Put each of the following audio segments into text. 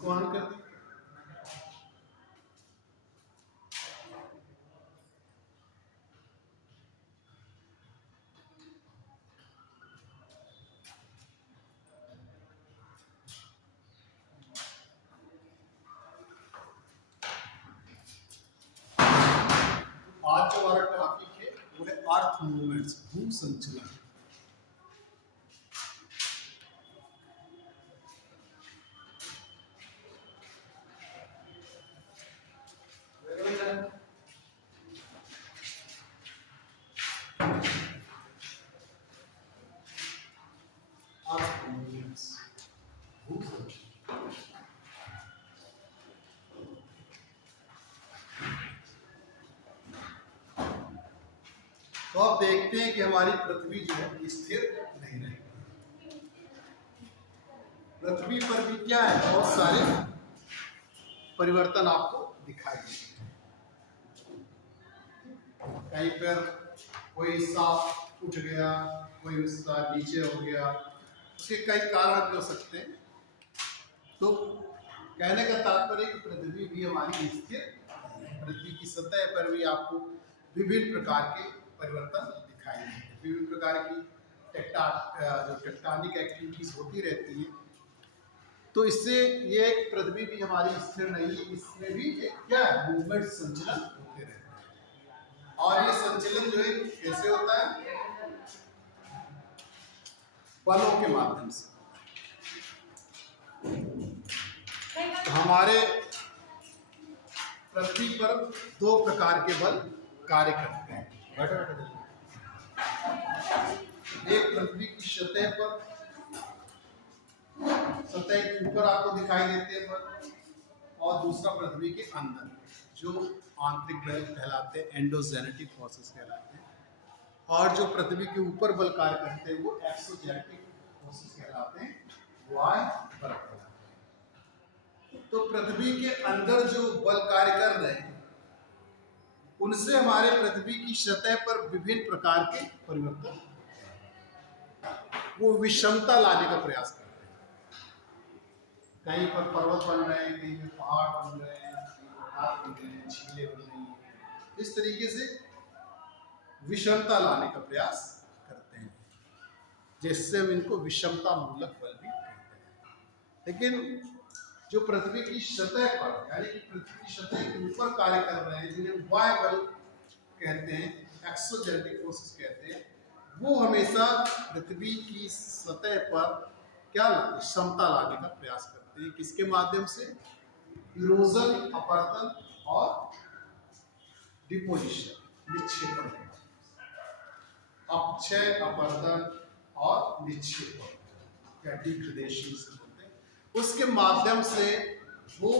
इसको ऑन कर दें। आज जो हमारा टॉपिक है वो है अर्थ मूवमेंट्स, भू संचलन। अर्थ मूवमेंट्स, भू संचलन। तो आप देखते हैं कि हमारी पृथ्वी जो है स्थिर नहीं रहेगी। पृथ्वी पर भी क्या है, बहुत सारे परिवर्तन आपको दिखाई देंगे। कहीं पर कोई हिस्सा उठ गया, कोई हिस्सा नीचे हो गया, उसके कई कारण भी हो सकते हैं। तो कहने का तात्पर्य कि पृथ्वी भी हमारी स्थिर, पृथ्वी की सतह पर भी आपको विभिन्न प्रकार के परिवर्तन दिखाई देंगे। विभिन्न प्रकार की जो टेक्टोनिक एक्टिविटीज होती रहती हैं। तो इससे ये पृथ्वी भी हमारी स्थिर नहीं है, इसमें भी क्या मूवमेंट, संचलन होते रहते हैं। और ये संचलन जो है कैसे होता है, बलों के माध्यम से। तो हमारे पृथ्वी पर दो प्रकार के बल कार्य करते हैं। एक पृथ्वी की सतह पर, सतह के ऊपर आपको दिखाई देते हैं बल, और दूसरा पृथ्वी के अंदर जो आंतरिक बल कहलाते हैं, एंडोजेनेटिक फोर्सेस कहलाते हैं। और जो पृथ्वी के ऊपर बल कार्य करते हैं वो एक्सोजेनेटिक फोर्सेस कहलाते हैं, वायु बल कहलाते हैं। तो पृथ्वी के अंदर जो बल कार्य कर रहे हैं उनसे हमारे पृथ्वी की सतह पर विभिन्न प्रकार के परिवर्तन, वो विषमता लाने का प्रयास करते हैं। कहीं पर पर्वत बन रहे हैं, कहीं पर पहाड़ बन रहे हैं, कहीं पर घाट बन रहे हैं, झीलें बन रही हैं। इस तरीके से विषमता लाने का प्रयास करते हैं, जिससे हम इनको विषमता मूलक बल भी कहते हैं। लेकिन जो पृथ्वी की सतह पर, यानी कि पृथ्वी की सतह के ऊपर कार्य कर रहे हैं, जिन्हें वायु बल कहते हैं, एक्सोजेनेटिक फोर्सेस कहते हैं, वो हमेशा पृथ्वी की सतह पर क्या समता लाने का प्रयास करते हैं। किसके माध्यम से, इरोजन, अपरदन और डिपोजिशन, निक्षेपण, अपक्षय, अपरदन और निक्षेपण या डिग्रेडेशन से बोलते हैं। उसके माध्यम से वो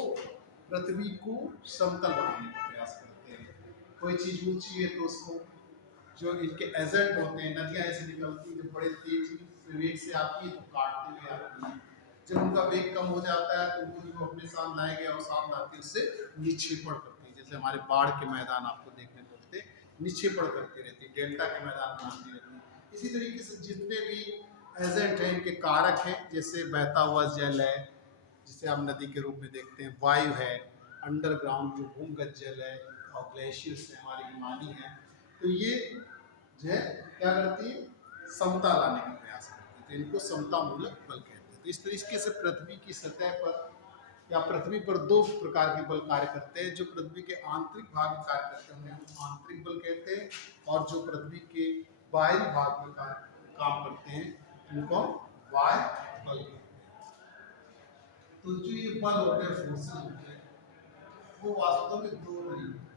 पृथ्वी को समतल बनाने का प्रयास करते हैं। कोई चीज ऊंची है तो उसको, जो इनके एजेंट होते हैं, नदियां ऐसे निकलती हैं जो बड़े तेज वेग से आती है तो काटते हुए आती है। जब उनका वेग कम हो जाता है तो वो जो अपने साथ लाए गए और साथ लाती है उससे निक्षेपण करती है। जैसे हमारे बाढ़ के मैदान आपको देखने को मिलते, निक्षेपण करती रहती है, डेल्टा के मैदान बनाती रहती है। इसी तरीके से जितने भी एजेंट हैं, इनके कारक हैं, जैसे बहता हुआ जल है जिसे आप नदी के रूप में देखते हैं, वायु है, अंडरग्राउंड जो भूमिगत जल है, और ग्लेशियर्स है, हमारी हिमानी है। तो ये जो है क्या करती है, समता लाने का प्रयास करती है। तो इनको समता मूलक बल कहते हैं। तो इस तरीके से पृथ्वी की सतह पर या पृथ्वी पर दो प्रकार के बल कार्य करते हैं। जो पृथ्वी के आंतरिक भाग में कार्य करते हैं उन्हें हम आंतरिक बल कहते हैं, और जो पृथ्वी के बाहरी भाग में काम करते हैं उनको वायु बल कहते हैं। तो जो ये बल होते हैं, फोर्सेस होते हैं, वो वास्तव में दो तरीके हैं।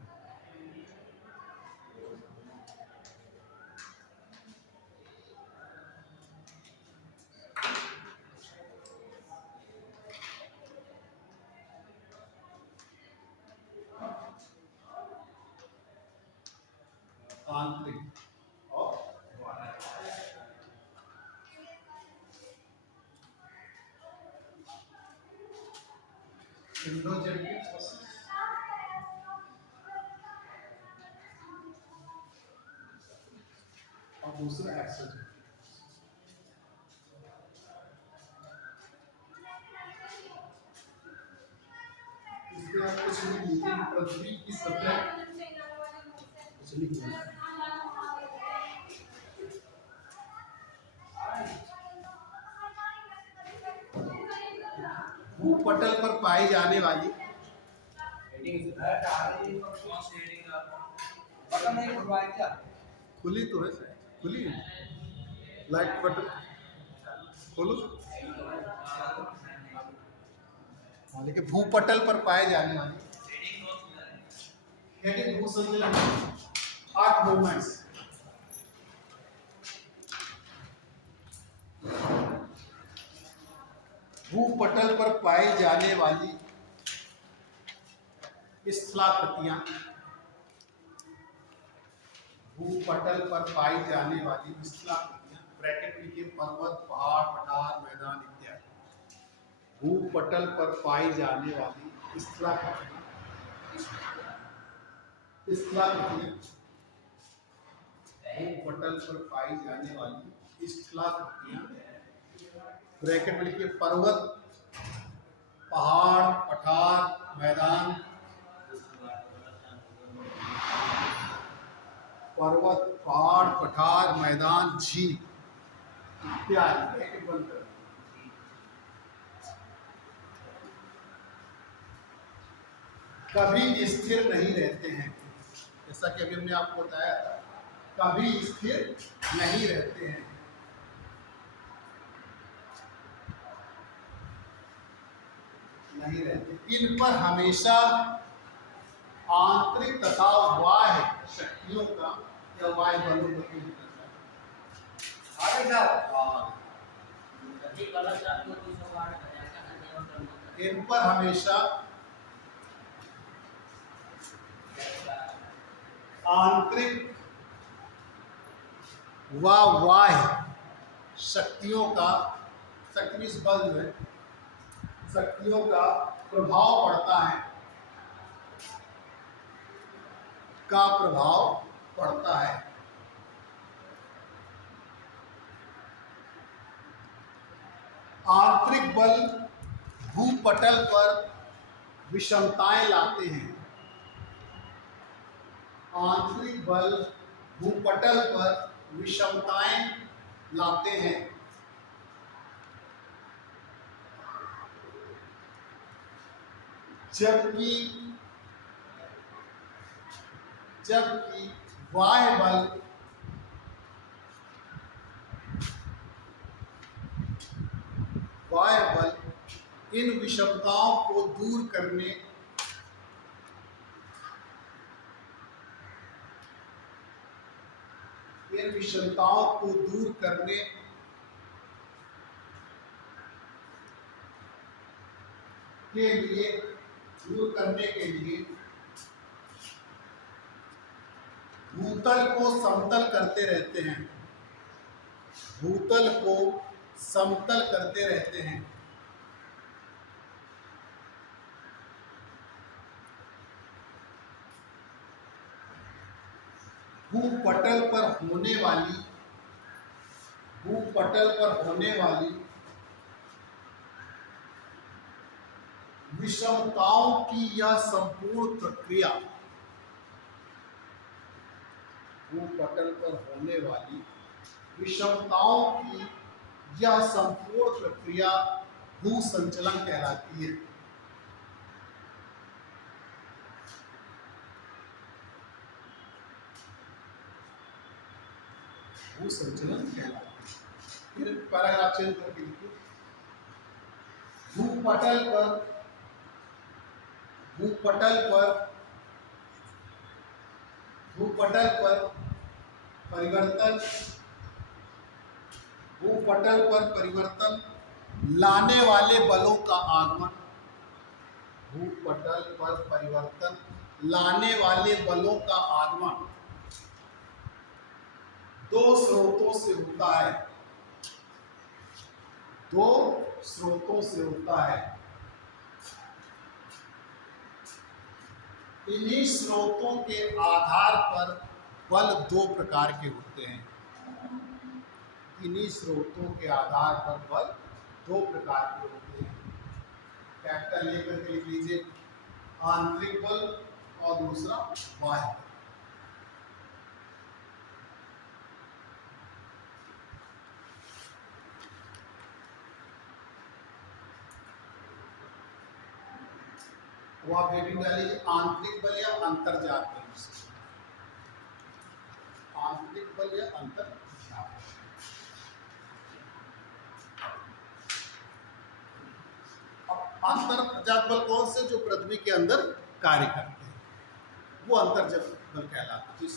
आंतरिक और बाहरी। एंडोजेनेटिक फोर्सेस और दूसरा एक्सोजेनेटिक। पृथ्वी की सतह भूपटल पर पाई जाने वाली खुली तो है शायद, खुली है लाइट बटन खोलो। हाँ, लेकिन भूपटल पर पाए जाने वाली हेडिंग भू संतुलन 8 मूवमेंट्स। भूपटल पर पाई जाने वाली स्थलाकृतियां, भूपटल पर पाई जाने वाली स्थलाकृतियां ब्रैकेट में लिखिए पर्वत, पहाड़, पठार, मैदान इत्यादि। भूपटल पर पाई जाने वाली स्थलाकृतियां भूपटल पर पाई जाने वाली स्थलाकृतियां ब्रैकेट में लिखिए पर्वत, पहाड़, पठार, मैदान, पर्वत, पहाड़, पठार, मैदान, झील इत्यादि ब्रैकेट बंद कर। कभी स्थिर नहीं रहते हैं, जैसा कि अभी हमने आपको बताया था, कभी स्थिर नहीं रहते हैं। नहीं रहते। इन पर हमेशा आंतरिक तथा बाह्य शक्तियों का या बाह्य बलों का इन पर हमेशा आंतरिक व बाह्य शक्तियों का, शक्ति बल जो है, शक्तियों का प्रभाव पड़ता है, का प्रभाव पड़ता है। आंतरिक बल भूपटल पर विषमताएं लाते हैं। आंतरिक बल भूपटल पर विषमताएं लाते हैं, जबकि बाह्य बल इन विषमताओं को दूर करने के लिए भूतल को समतल करते रहते हैं। भूतल को समतल करते रहते हैं। भूपटल पर होने वाली विषमताओं की यह संपूर्ण प्रक्रिया, भूपटल पर होने वाली विषमताओं की यह संपूर्ण प्रक्रिया भू संचलन कहलाती है। भू संचलन कहलाती है। फिर पैराग्राफ चेंज करके लिखिए। भूपटल पर परिवर्तन लाने वाले बलों का आगमन। भूपटल पर परिवर्तन लाने वाले बलों का आगमन दो स्रोतों से होता है। इन्हीं स्रोतों के आधार पर बल दो प्रकार के होते हैं। कैपिटल लेकर के लिख लीजिए, आंतरिक बल और दूसरा बाह्य बल। वो आप रेटिंग डालिए आंतरिक बल या अंतर्जात बल, आंतरिक बल या अंतर्जात। अब अंतर्जात बल कौन से, जो पृथ्वी के अंदर कार्य करते हैं, वो अंतर्जात बल कहलाते हैं।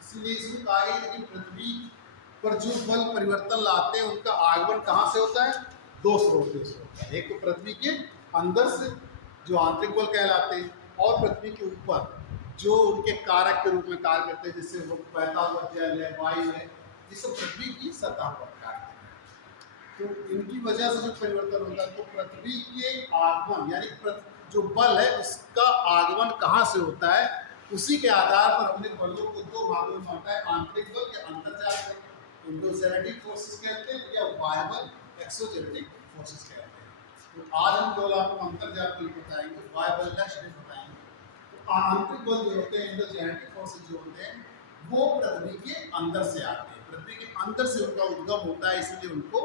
इसलिए इसमें कहा गया कि पृथ्वी पर जो बल परिवर्तन लाते हैं उनका आगमन कहाँ से होता है, दो स्रोतों से होता है। एक तो पृथ्वी के अंदर से जो आंतरिक बल कहलाते हैं, और पृथ्वी के ऊपर जो उनके कारक के रूप में कार्य करते हैं, जैसे वो बहता हुआ जल है, वायु है, ये सब पृथ्वी की सतह पर कार्य करते हैं। तो इनकी वजह से जो परिवर्तन होता है, तो पृथ्वी के आगमन यानी जो बल है उसका आगमन कहाँ से होता है, उसी के आधार पर हमने बलों को दो भागों में बांटा है, आंतरिक बल या अंतर्जात बल, इंडोजेनेटिक फोर्सेस कहते हैं, या बाह्य बल एक्सोजेनेटिक फोर्सेस कहते हैं। तो आज हम केवल आपको अंतर्जात बल बताएंगे, बाह्य बल नेक्स्ट डे बताएंगे। तो आंतरिक बल जो होते हैं, इंडोजेनेटिक फोर्सेस जो होते हैं, वो पृथ्वी के अंदर से आते हैं, पृथ्वी के अंदर से उनका उद्गम होता है, इसलिए उनको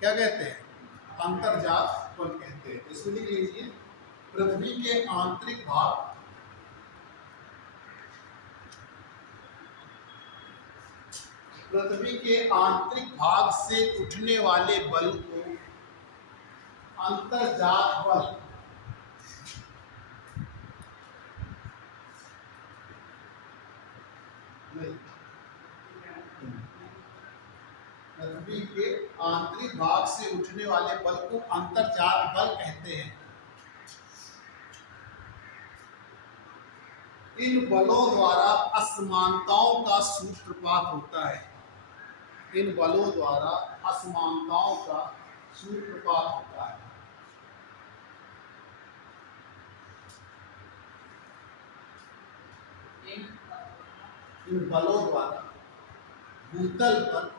क्या कहते हैं, अंतर्जात बल कहते हैं। इसमें लिख लीजिए पृथ्वी के आंतरिक भाग, पृथ्वी के आंतरिक भाग से उठने वाले बल को अंतर्जात बल, पृथ्वी के आंतरिक भाग से उठने वाले बल को अंतर्जात बल कहते हैं। इन बलों द्वारा असमानताओं का सूत्रपात होता है, इन बलों द्वारा असमानताओं का सूत्रपात होता है। इन बलों द्वारा भूतल पर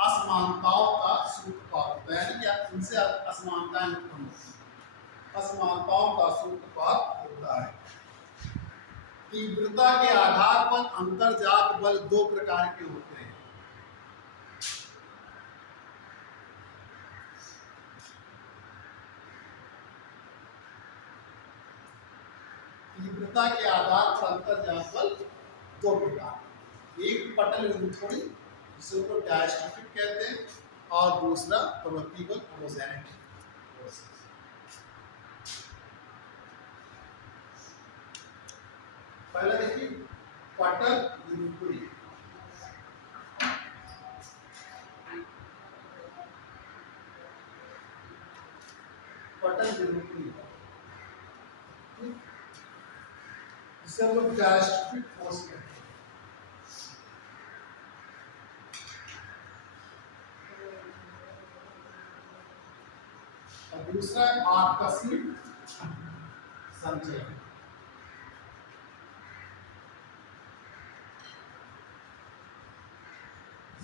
असमानताओं का सूत्रपात होता है, यानी कि इनसे असमानताएं उत्पन्न होती हैं, असमानताओं का सूत्रपात होता है। तीव्रता के आधार पर अंतर्जात बल दो प्रकार के होते हैं। तीव्रता के आधार पर अंतर्जात बल दो प्रकार, एक पटल विरूपणी जिसे को डायस्ट्रोफिक कहते हैं, और दूसरा प्रवृत्ति बल ओजेनेटिक। पहले देखिए पटल विरूपणी, पटल विरूपणी जिसे हम लोग डायस्ट्रोफिक फोर्स कहते हैं। और दूसरा आकस्मिक संचलन,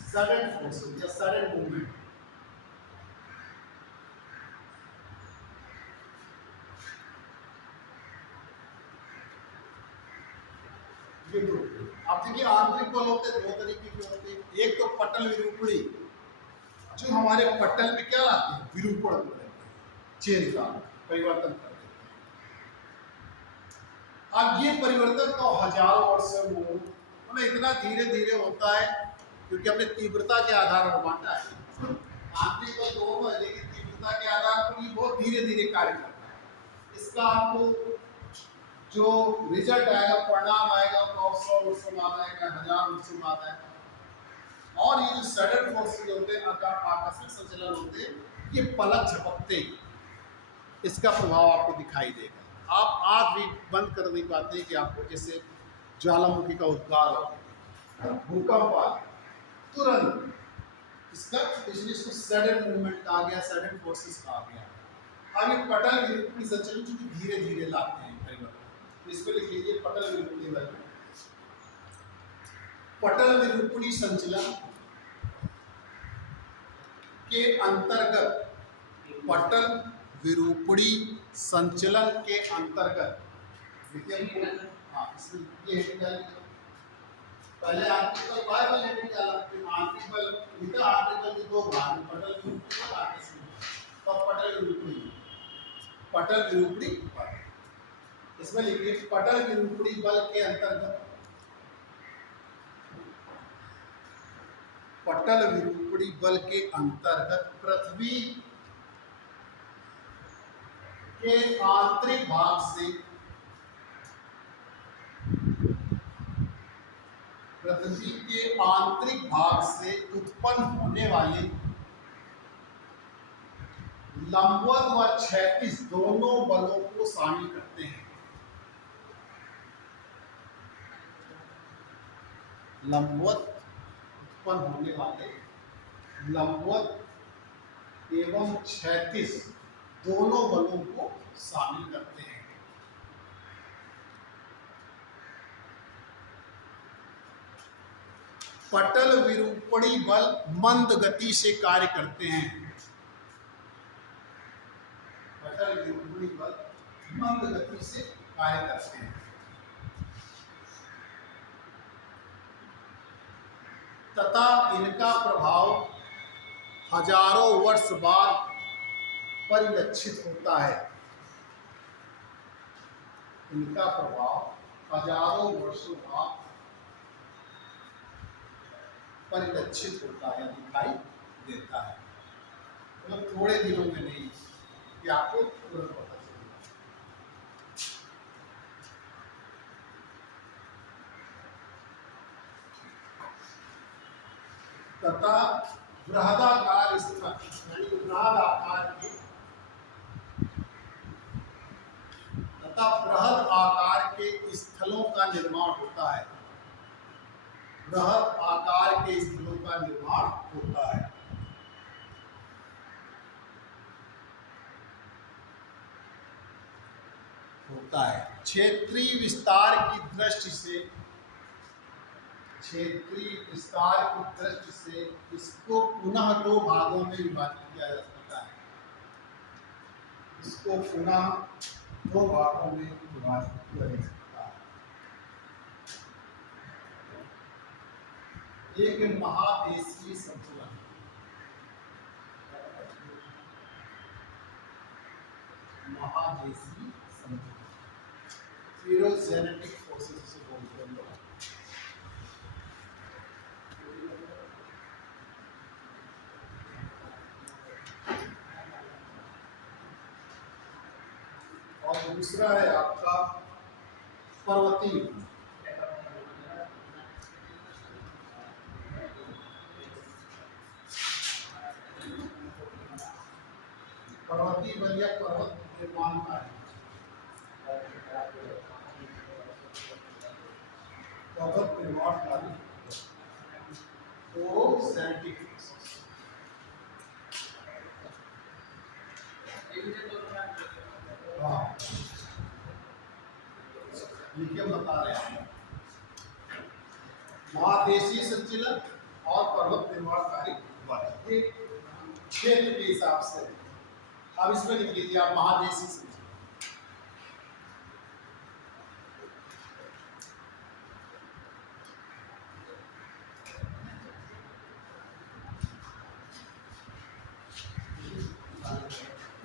सडन फोर्स या सडन मूवमेंट। अब देखिए आंतरिक बल होते हैं दो तरीके के होते हैं, एक तो पटल विरूपणी जो हमारे पटल में क्या लाते हैं, विरूपण करते हैं, चेंज का परिवर्तन कर देते हैं। अब ये परिवर्तन तो हजारों वर्षों में मतलब इतना धीरे धीरे होता है, क्योंकि हमने तीव्रता के आधार पर बांटा है। आंतरिक बल दोनों है, लेकिन तीव्रता के आधार पर ये बहुत धीरे धीरे कार्य करता है। इसका आपको जो रिजल्ट आएगा, परिणाम आएगा, 900 वर्षों बाद आएगा, 1000 वर्षों बाद आएगा। और ये जो सडन फोर्सेस होते हैं, आकस्मिक संचलन होते हैं, ये पलक झपकते इसका प्रभाव आपको दिखाई देगा। आप आँख भी बंद कर नहीं पाते कि आपको जैसे ज्वालामुखी का उद्गार हो, भूकंप आ गया, तुरंत इसका इसको सडन मूवमेंट कहा गया, सडन फोर्सेस कहा गया। अब ये पटल विरूपणी संचलन जो धीरे धीरे लाते हैं परिवर्तन, इसको लिख लीजिए पटल विरूपणी बल। पटल विरूपणी संचलन के अंतर्गत, पटल विरूपणी संचलन के अंतर्गत हाँ, इसमें ये हेडिंग डाली पहले आर्टिकल बाय में हेडिंग डाला, फिर आर्टिकल लिखा, आर्टिकल के दो भाग में पटल विरूपणी और आर्टिकल, तब पटल विरूपणी बल। इसमें लिखिए पटल विरूपणी बल के अंतर्गत, पटल विरूपणी बल के अंतर्गत पृथ्वी के आंतरिक भाग से, पृथ्वी के आंतरिक भाग से उत्पन्न होने वाले लंबवत व क्षैतिज दोनों बलों को शामिल करते हैं। लंबवत उत्पन्न होने वाले लंबवत एवं क्षैतिज दोनों बलों को शामिल करते हैं। पटल विरूपणी बल मंद गति से कार्य करते हैं। पटल विरूपणी बल मंद गति से कार्य करते हैं तथा इनका प्रभाव हजारों वर्ष बाद परिलक्षित होता है। इनका प्रभाव हजारों वर्षों बाद परिलक्षित होता है, दिखाई देता है, मतलब थोड़े दिनों में नहीं, कि आपको तुरंत पता चलेगा। तथा बृहदाकार यानी बृहद आकार के, तथा बृहद आकार के स्थलों का निर्माण होता है। बृहद आकार के स्थलों का निर्माण होता है। क्षेत्रीय विस्तार की दृष्टि से, क्षेत्रीय विस्तार की दृष्टि से इसको पुनः दो भागों में विभाजित किया जा सकता है। इसको पुनः दो भागों में विभाजित किया जा सकता है। एक महादेशीय संतुलन, महादेशीय संतुलन, फिलोजेनेटिक प्रोसेस से बोलते हैं लोग। और दूसरा है आपका पर्वतीय, पर्वतीय बल या पर्वत निर्माण का है। पर्वत निर्माण कार्य फोटोसिंथेटिक प्रोसेस। हाँ, लिखिए बता रहे हैं महादेशीय संचलन और पर्वत निर्माणकारी बल, ये क्षेत्र के हिसाब से। अब इसमें लिख लीजिए आप महादेशीय संचलन।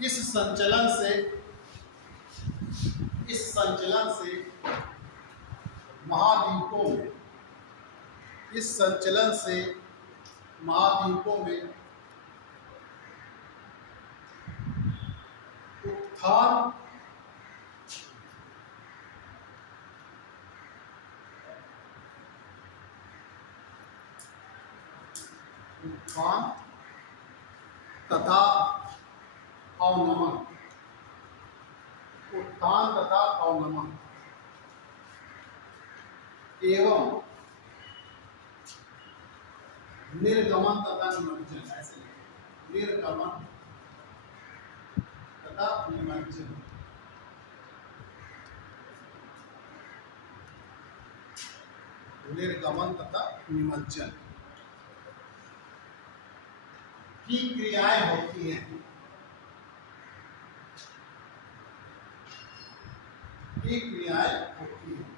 इस संचलन से महाद्वीपों में, इस संचलन से महाद्वीपों में उत्थान तथा अवनमन, उत्थान तथा अवनमन एवं निर्गमन तथा निमज्जन, ऐसे निर्गमन तथा निमज्जन, निर्गमन तथा निमज्जन की क्रियाएं होती हैं, की क्रियाएं होती हैं।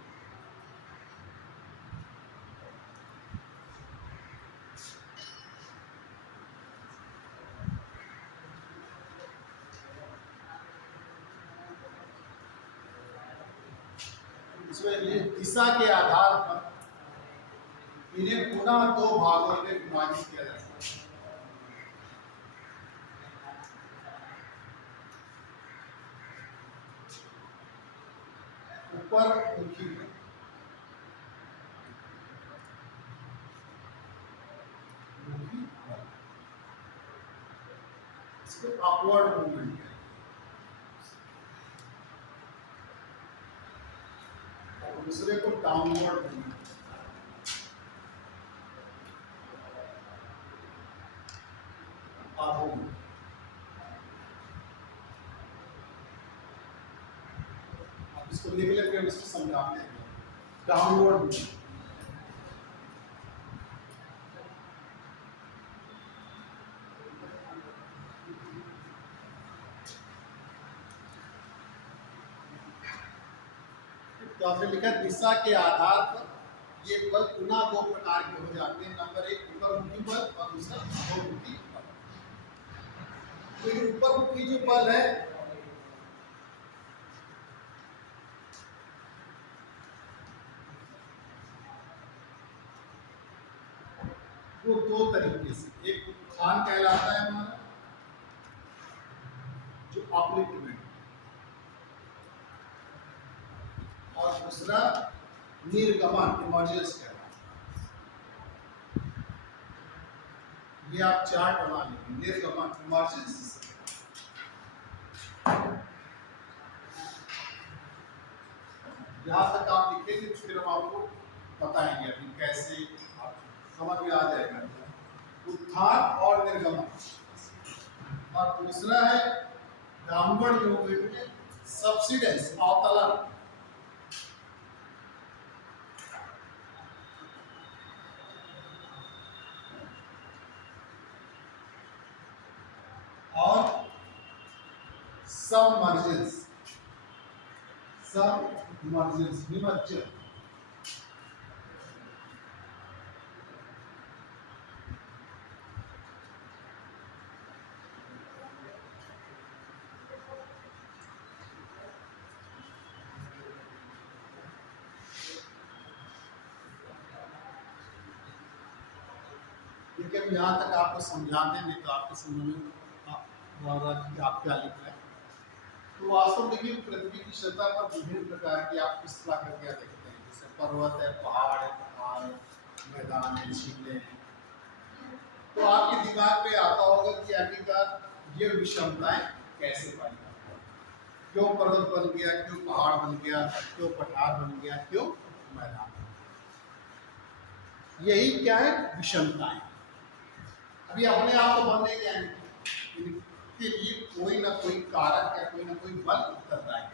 इसमें दिशा के आधार पर इन्हें पुनः दो भागों में विभाजित किया जा सकता है। ऊपर मुखी इसको अपवर्ड मूवमेंट है और दूसरे को डाउनवर्ड मूवमेंट। आप इसको लिख लेते हैं, इसको समझाते हैं। डाउनवर्ड मूवमेंट तो आपने लिखा दिशा के आधार पर ये बल पुनः दो प्रकार के हो जाते हैं। नंबर एक ऊपरमुखी बल और दूसरा अधोमुखी बल। तो ये ऊपरमुखी जो बल है वो दो तरीके से, एक उत्थान कहलाता है हमारा जो अपलिफ्टमेंट, और दूसरा निर्गमन इमर्जेंस कहलाता है। ये आप चार्ट बना लीजिए, निर्गमन इमरजेंसी से। यहाँ तक आप लिखेंगे फिर हम आपको बताएंगे अभी कैसे आप समझ में आ जाएगा। उत्थान और निर्गमन, और दूसरा है डाउनवर्ड मूवमेंट, सब्सिडेंस अवतलन। और सबमर्जेंस, सबमर्जेंस निमज्जन। लेकिन यहाँ तक आपको समझाने में तो आपके समझ में आप क्या लिख रहे हैं। तो वास्तव में देखिए पृथ्वी की सतह पर विभिन्न प्रकार की आप किस तरह का क्या देखते हैं, जैसे पर्वत है, पहाड़ है, पहाड़, मैदान है, झीलें हैं। तो आपके दिमाग में आता होगा कि आखिरकार ये विषमताएं कैसे पाई जाती हैं, क्यों पर्वत बन गया, क्यों पहाड़ बन गया, क्यों पठार बन गया, क्यों मैदान। यही क्या है, विषमताएं। अभी अपने आप को बनने क्या है, इनके लिए कोई ना कोई कारक या कोई ना कोई बल उत्तरदायी है।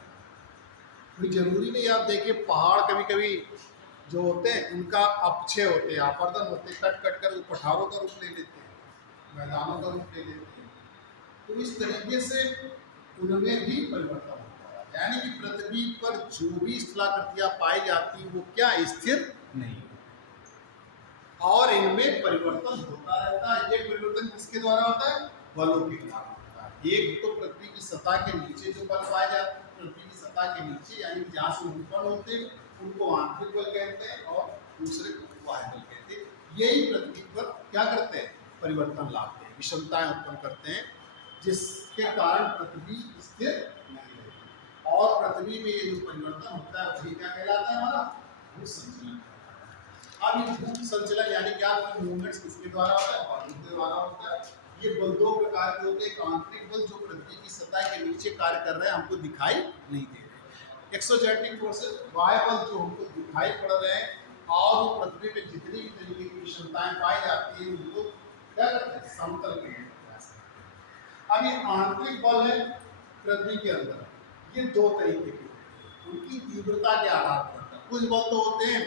कोई जरूरी नहीं, आप देखिए पहाड़ कभी कभी जो होते हैं उनका अपक्षय होते हैं, आपर्दन होते हैं, कट कट कर वो पठारों का रूप ले लेते हैं, मैदानों का रूप ले लेते हैं। तो इस तरीके से उनमें भी परिवर्तन होता है, यानी कि पृथ्वी पर जो भी स्थलाकृतियां पाई जाती वो क्या स्थिर नहीं, और इनमें परिवर्तन होता रहता है। ये परिवर्तन किसके द्वारा होता है, बलों के द्वारा होता है। एक तो पृथ्वी की सतह के नीचे जो बल पाए जाते हैं, पृथ्वी की सतह के नीचे यानी जहाँ से उत्पन्न होते हैं उनको आंतरिक बल कहते हैं, और दूसरे को बाह्य बल कहते हैं। यही पृथ्वी पर क्या करते हैं, परिवर्तन लाते हैं, विषमताएं उत्पन्न करते हैं, जिसके कारण पृथ्वी स्थिर नहीं रहती। और पृथ्वी में ये जो परिवर्तन होता है वही क्या कहलाता है, हमारा भू संचलन। अब ये भू संचलन यानी क्या, मूवमेंट्स किसके द्वारा होता है, बलों के द्वारा होता है। ये बल दो प्रकार के होते हैं, एक आंतरिक बल जो पृथ्वी की सतह के नीचे कार्य कर रहे हैं, हमको दिखाई नहीं दे रहे, एक्सोजेनिक फोर्सेस, बाह्य बल जो हमको दिखाई पड़ रहे हैं, और वो पृथ्वी पे जितनी भी तरीके की विषमताएं पाई जाती है उनको क्या करते हैं, समतल करने का प्रयास करते हैं। अब ये आंतरिक बल है पृथ्वी के अंदर, ये दो तरीके के होते हैं, उनकी तीव्रता के आधार पर। कुछ बल तो होते हैं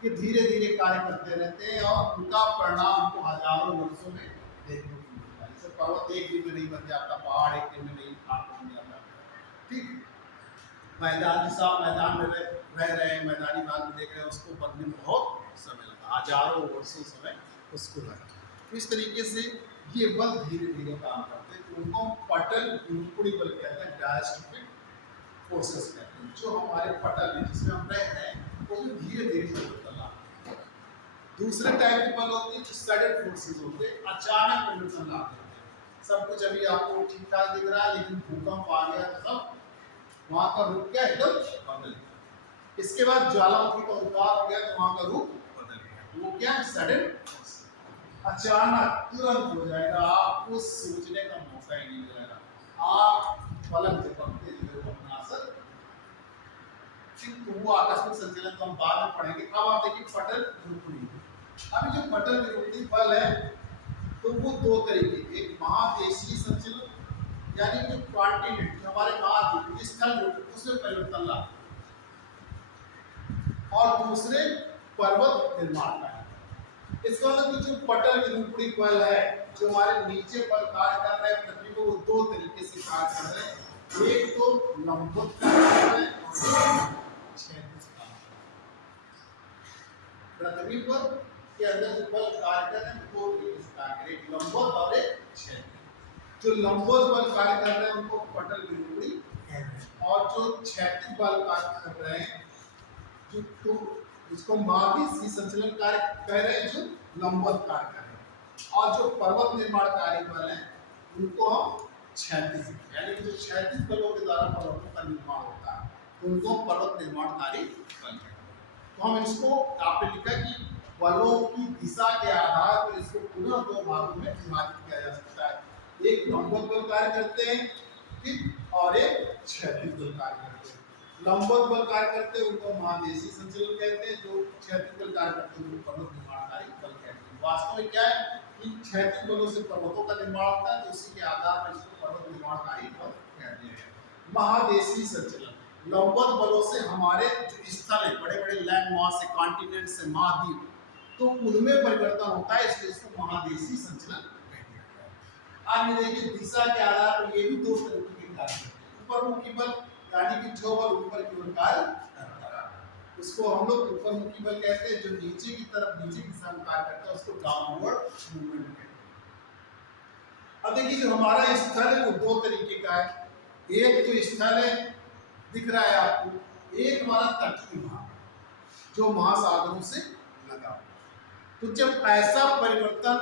कि धीरे धीरे कार्य करते रहते हैं और उनका परिणाम हमको हजारों वर्षों में देखने को मिलता है। जैसे पर्वत एक दिन में नहीं बन जाता, पहाड़ एक दिन में नहीं बन जाता, ठीक। मैदान, जिस आप मैदान में रह रहे हैं, मैदानी भाग में देख रहे हैं, उसको बनने में बहुत समय लगा, हजारों वर्षों समय उसको लगा। तो इस तरीके से ये बल धीरे धीरे काम करते हैं, तो उनको पटल युगपुड़ी बल कहते हैं, डायस्ट्रोफिक फोर्सेस कहते हैं, जो हमारे पटल में जिसमें हम रह रहे हैं वो भी धीरे धीरे परिवर्तन लाते हैं। दूसरे टाइप के बल होते हैं जो सडन फोर्सेस होते हैं, अचानक परिवर्तन लाते हैं। सब कुछ अभी आपको ठीक ठाक दिख रहा है, लेकिन भूकंप आ गया तो सब वहां का रूप क्या एकदम बदल गया। इसके बाद ज्वालामुखी का उद्गार हो गया तो वहां का रूप बदल गया। वो क्या सडन, अचानक तुरंत हो जाएगा, आपको सोचने का मौका ही नहीं मिलेगा, आप पलक झपकते हुए अपना असर। तो वो आकस्मिक संचलन को हम बाद में पढ़ेंगे। अब आप देखिए पटल विरूपणी। अभी जो पटल विरूपणी बल है तो वो दो तरीके के, एक महादेशीय संचलन यानी जो कॉन्टिनेंट जो हमारे महाद्वीप स्थल उसमें परिवर्तन लाते, और दूसरे पर्वत निर्माण का है। इसका मतलब जो पटल विरूपणी बल है जो हमारे नीचे पर कार्य कर रहे हैं पृथ्वी को, वो दो तरीके से कार्य कर रहे हैं। एक तो लंबवत कार्य कर रहे हैं और क्षैतिज कार्य। पृथ्वी पर के अंदर जो बल कार्य कर रहे हैं दो तरीके से कार्य कर रहे हैं, एक लंबवत और एक क्षैतिज। जो लंबवत बल कार्य कर रहे हैं उनको पटल विरूपणी कहते हैं, और जो क्षैतिज बल कार्य कर रहे हैं तो इसको महादेशीय संचलन कार्य कह रहे हैं, जो लंबवत कार्य कर रहे हैं। और जो पर्वत निर्माण कार्य बल है उनको हम क्षैतिज, यानी कि जो क्षैतिज बलों के द्वारा पर्वतों का निर्माण होता है तो उनको पर्वत निर्माण कार्य बल कहते हैं। तो हम इसको आपने लिखा कि बलों की दिशा के आधार पर इसको पुनः दो भागों में विभाजित किया जा सकता है, एक लंबवत बल कार्य करते हैं ठीक, और एक क्षैतिज बल कार्य करते हैं। लंबवत बल कार्य करते हैं उनको महादेशीय संचलन कहते हैं, जो क्षैतिज बल कार्य करते हैं उनको पर्वत निर्माणकारी बल कहते हैं। वास्तव में क्या है कि क्षैतिज बलों से पर्वतों का निर्माण होता है, तो उसी के आधार पर इसको पर्वत निर्माणकारी बल कहते हैं। महादेशीय संचलन लंबवत बलों से हमारे जो स्थल है, बड़े बड़े लैंड मास से, कॉन्टिनेंट से, महाद्वीप, तो उनमें परिवर्तन होता है, इसलिए इसको महादेशीय संचलन कहते हैं। आगे देखिए दिशा के आधार पर ये भी दो तरीके के कार्य करते हैं। ऊपरमुखी बल यानी कि जो बल ऊपर की ओर कार्य करता है उसको हम लोग ऊपरमुखी बल कहते हैं, जो नीचे की तरफ नीचे की दिशा में कार्य करता है उसको डाउनवर्ड मूवमेंट कहते हैं। अब देखिए जो हमारा स्थल है वो दो तरीके का है, एक जो स्थल है दिख रहा है आपको, एक हमारा तटीय भाग जो महासागरों से लगा। तो जब ऐसा परिवर्तन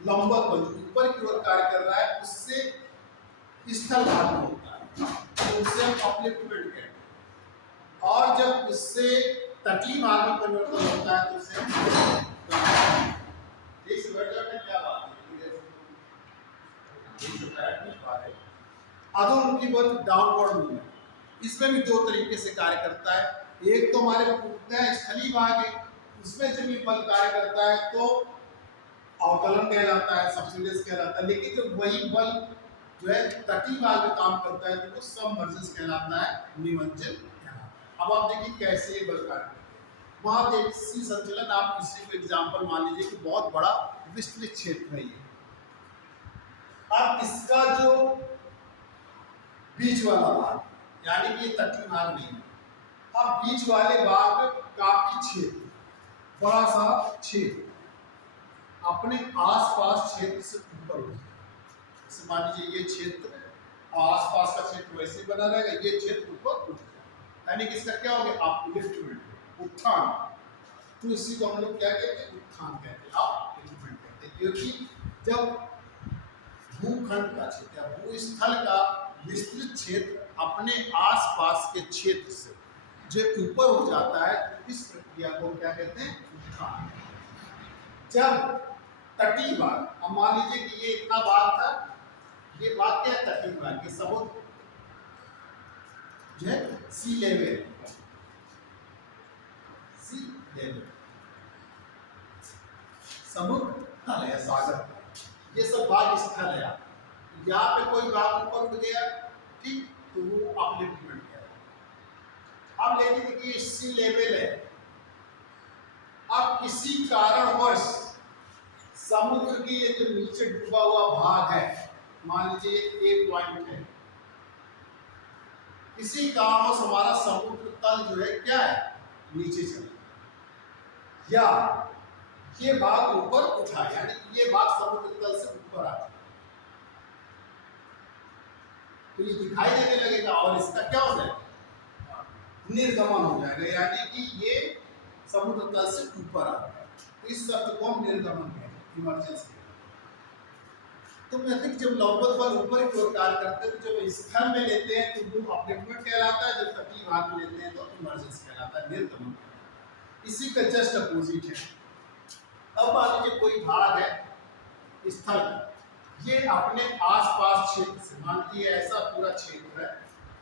लंबवत बल ऊपर की ओर कार्य कर रहा है उससे स्थल भाग में होता है, तो उससे हम अपलिफ्टमेंट कहते हैं, और जब उससे तटीय भाग में परिवर्तन होता है तो उसे हम इस वर्ड में क्या बात है अधोमुखी बल डाउनवर्ड मूवमेंट, इसमें भी दो तरीके से कार्य करता है। एक तो हमारे स्थलीय भाग है उसमें जब ये बल कार्य करता है तो अवकलन कहलाता है, सब्सिडेंस कहलाता है, लेकिन जब वही बल जो है तटीय भाग में काम करता है तो वो सबमर्जेंस कहलाता है, निमज्जन। अब आप देखिए कैसे ये बल कार्य करते हैं। महादेशीय संचलन आप किसी को एग्जांपल मान लीजिए कि बहुत बड़ा विस्तृत क्षेत्र है ये, अब इसका जो बीच वाला भाग यानी कि तटीय भाग नहीं है, अब बीच वाले भाग में काफी क्षेत्र, बड़ा सा क्षेत्र अपने आसपास क्षेत्र से ऊपर हो जाए। जैसे मान लीजिए ये क्षेत्र आसपास का क्षेत्र वैसे ही बना रहेगा, ये क्षेत्र ऊपर उठ जाए, यानी कि इसका क्या हो गया अपलिफ्टमेंट, उत्थान। तो इसी को हम लोग क्या कहते हैं, उत्थान कहते हैं, अपलिफ्टमेंट कहते हैं। क्योंकि जब भूखंड का क्षेत्र या भूस्थल का विस्तृत क्षेत्र अपने आसपास के क्षेत्र से जो ऊपर हो जाता है तो इस प्रक्रिया को क्या कहते हैं, उत्थान। जब तटीय भाग, अब मान लीजिए कि ये इतना भाग था, ये भाग क्या है तटीय भाग, ये समुद्र जो है सी लेवल, सी लेवल समुद्र तल है, सागर, ये सब भाग स्थल है। यहाँ पे कोई भाग ऊपर उठ गया ठीक, तो वो अपलिफ्टमेंट है। अब लेकिन देखिए सी लेवल है, अब किसी कारणवश समुद्र की ये जो नीचे डूबा हुआ भाग है, मान लीजिए एक पॉइंट है, किसी कारणवश हमारा समुद्र तल जो है क्या है नीचे चला, या ये भाग ऊपर उठा, यानी ये भाग समुद्र तल से ऊपर आ, तो ये दिखाई देने लगेगा और इसका क्या हो जाएगा, निर्गमन हो जाएगा, यानी कि ये समुद्र तल से ऊपर आ गया। तो इस शब्द को हम निर्गमन कहते हैं, इमरजेंसी। तो मैट्रिक जब लंबवत बल ऊपर की ओर कार्य करते हैं, तो जब स्थल में लेते हैं तो वो अपलिफ्टमेंट कहलाता है, जब तटीय भाग में लेते हैं तो इमरजेंस कहलाता है, निर्गमन। इसी का जस्ट अपोजिट है। अब मान लीजिए कोई भाग है स्थल, ये अपने आसपास क्षेत्र से, मान लीजिए ऐसा पूरा क्षेत्र है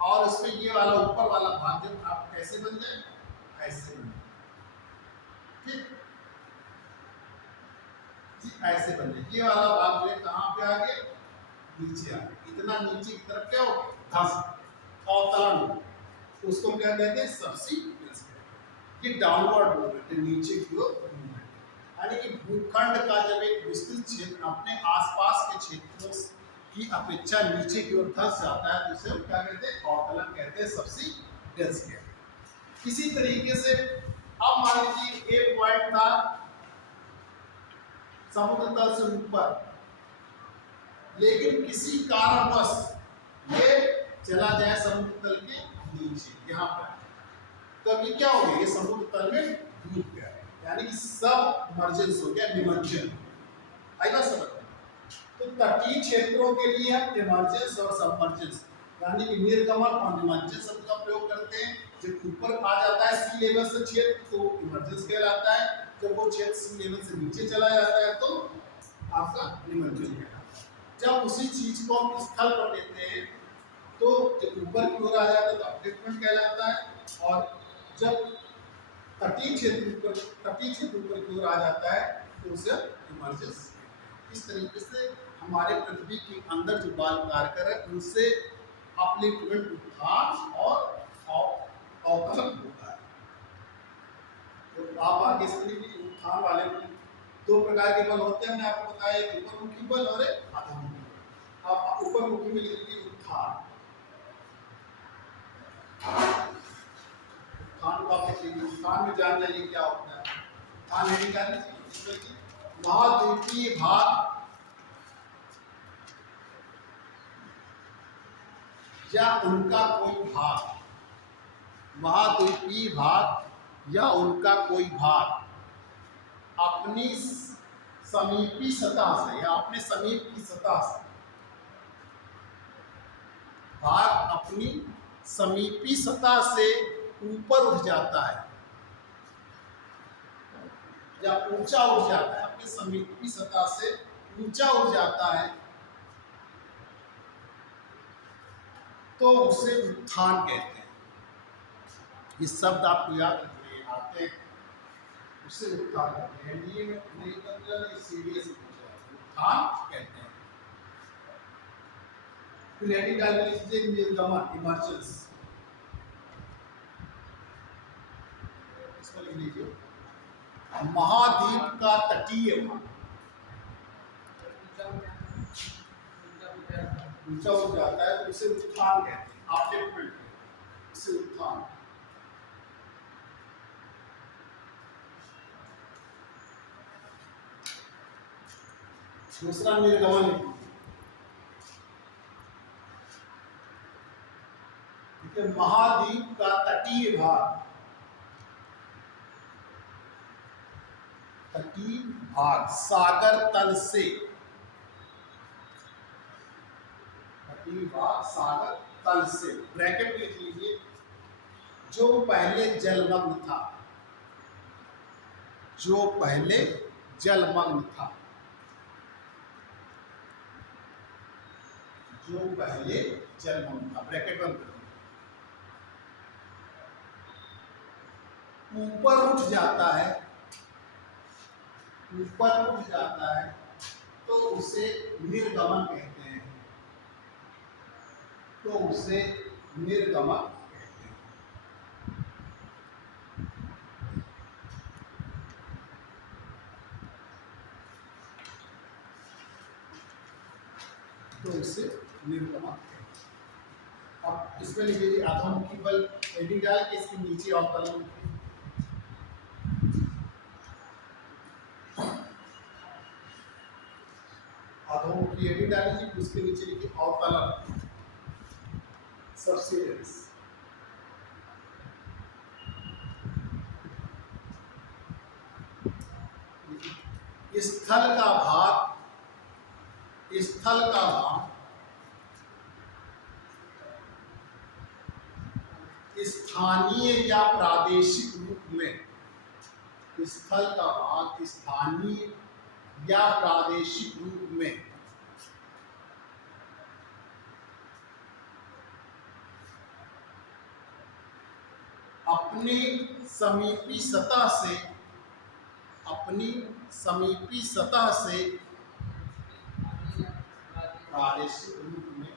और उसमें ये वाला ऊपर वाला भाग जब आप कैसे बन जाए, ऐसे बन जाए, ठीक, ऐसे बन जाए। ये वाला भाग जो है कहाँ पे आ गया, नीचे आ गया, इतना नीचे की तरफ क्या हो गया, धंस अवतरण, तो उसको हम क्या कहते हैं, सबसिक्वेंस। ये डाउनवर्ड मूवमेंट है, नीचे की ओर मूवमेंट, यानी कि भूखंड का जब एक विस्तृत क्षेत्र अपने आसपास के क्षेत्रों की अपेक्षा नीचे की ओर धंस जाता है तो उसे हम क्या कहते हैं, अवतरण कहते हैं, सबसिक्वेंस कहते हैं। इसी तरीके से अब मान लीजिए एक पॉइंट था समुद्र तल से ऊपर, लेकिन किसी कारणवश ये चला जाए समुद्र तल के नीचे, यहाँ पर, तो अब ये क्या हो गया, ये समुद्र तल में डूब गया, यानी कि सब मर्जेंस हो गया, निमज्जन। आई बात समझ? तो तटीय क्षेत्रों के लिए हम इमर्जेंस और सबमर्जेंस यानी कि निर्गमन और निमज्जन शब्द का प्रयोग करते हैं। जब ऊपर आ जाता है सी लेवल से क्षेत्र तो इमर्जेंस कहलाता है, जब वो क्षेत्र सी लेवल से नीचे चला जाता है तो आपका निमज्जन कहलाता है। जब उसी चीज को हम स्थल पर लेते हैं तो जब ऊपर की ओर आ जाता है तो अपलिफ्टमेंट कहलाता है, और जब तटीय क्षेत्र ऊपर की ओर आ जाता है तो उसे इमर्जेंस। इस तरीके से हमारे पृथ्वी के अंदर जो बाल कार्य कर रहे हैं उनसे अपलिफ्टमेंट, उत्थान और अवतरण होता है। तो आप आगे इसके लिए उत्थान वाले में दो प्रकार के बल होते हैं, मैंने आपको बताया, एक ऊपरमुखी बल और एक अधोमुखी बल। आप ऊपरमुखी में लिख लीजिए उत्थान, उत्थान को आप लिख लीजिए। उत्थान में जान जाइए क्या होता है। उत्थान हेडिंग क्या है, महाद्वीपीय भाग या उनका कोई भाग, महाद्वीपीय भाग या उनका कोई भाग अपनी समीपी सतह से या अपने समीप की सतह से, भाग अपनी समीपी सतह से ऊपर उठ जाता है या ऊंचा उठ जाता है, अपने समीपी सतह से ऊंचा उठ जाता है तो उसे उत्थान कहते हैं। ये शब्द आपको याद रखने आते हैं, उसे उत्थान कहते हैं। ये नहीं सीरियस उत्थान कहते हैं। फिर हेडिंग डाल लीजिए निर्गमन, इमर्जेंस। इसको लिख लीजिए महाद्वीप का तटीय भाग ऊंचा हो जाता है तो उसे उत्थान कहते हैं, अपलिफ्टमेंट, उसे उत्थान। दूसरा निर्गमन, महाद्वीप का तटीय भाग, तटीय भाग सागर तल से, तटीय भाग सागर तल से, ब्रैकेट लिख लीजिए, जो पहले जलमग्न था, जो पहले जलमग्न था, जो पहले जलमग्न था, ब्रैकेट बंद कर, ऊपर उठ जाता है, ऊपर उठ जाता है तो उसे निर्गमन कहते हैं, तो उसे निर्गमन कहते हैं। तो उसे निर्गमन कहते हैं। अब इसमें लिखिए अधोमुखी बल, हेडिंग डाल के इसके नीचे अवतरण, अधोमुखी हेडिंग डाल लीजिए, उसके नीचे लिखिए अवतरण। सब्सिडियरीज। स्थल का भाग, स्थल का भाग स्थानीय या प्रादेशिक रूप में, स्थल का भाग स्थानीय या प्रादेशिक रूप में अपनी समीपी सतह से, अपनी समीपी सतह से प्रादेशिक रूप में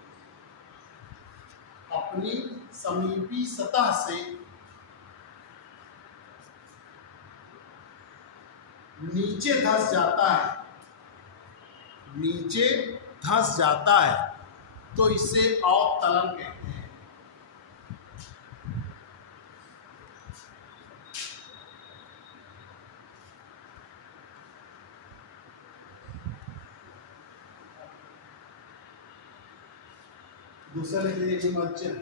अपनी समीपी सतह से नीचे धंस जाता है, नीचे धंस जाता है, तो इसे अवतलन कहते हैं। दूसरा लिख लीजिए निमज्जन।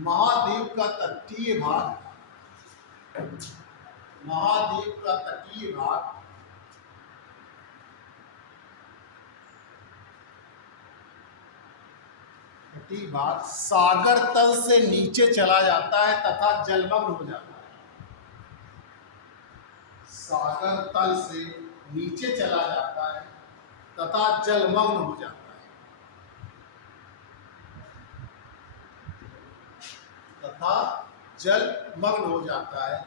महाद्वीप का तटीय भाग, महाद्वीप का तटीय भाग सागर तल से नीचे चला जाता है तथा जलमग्न हो जाता है। सागर तल से नीचे चला जाता है तथा जलमग्न हो जाता है, तथा जलमग्न हो जाता है।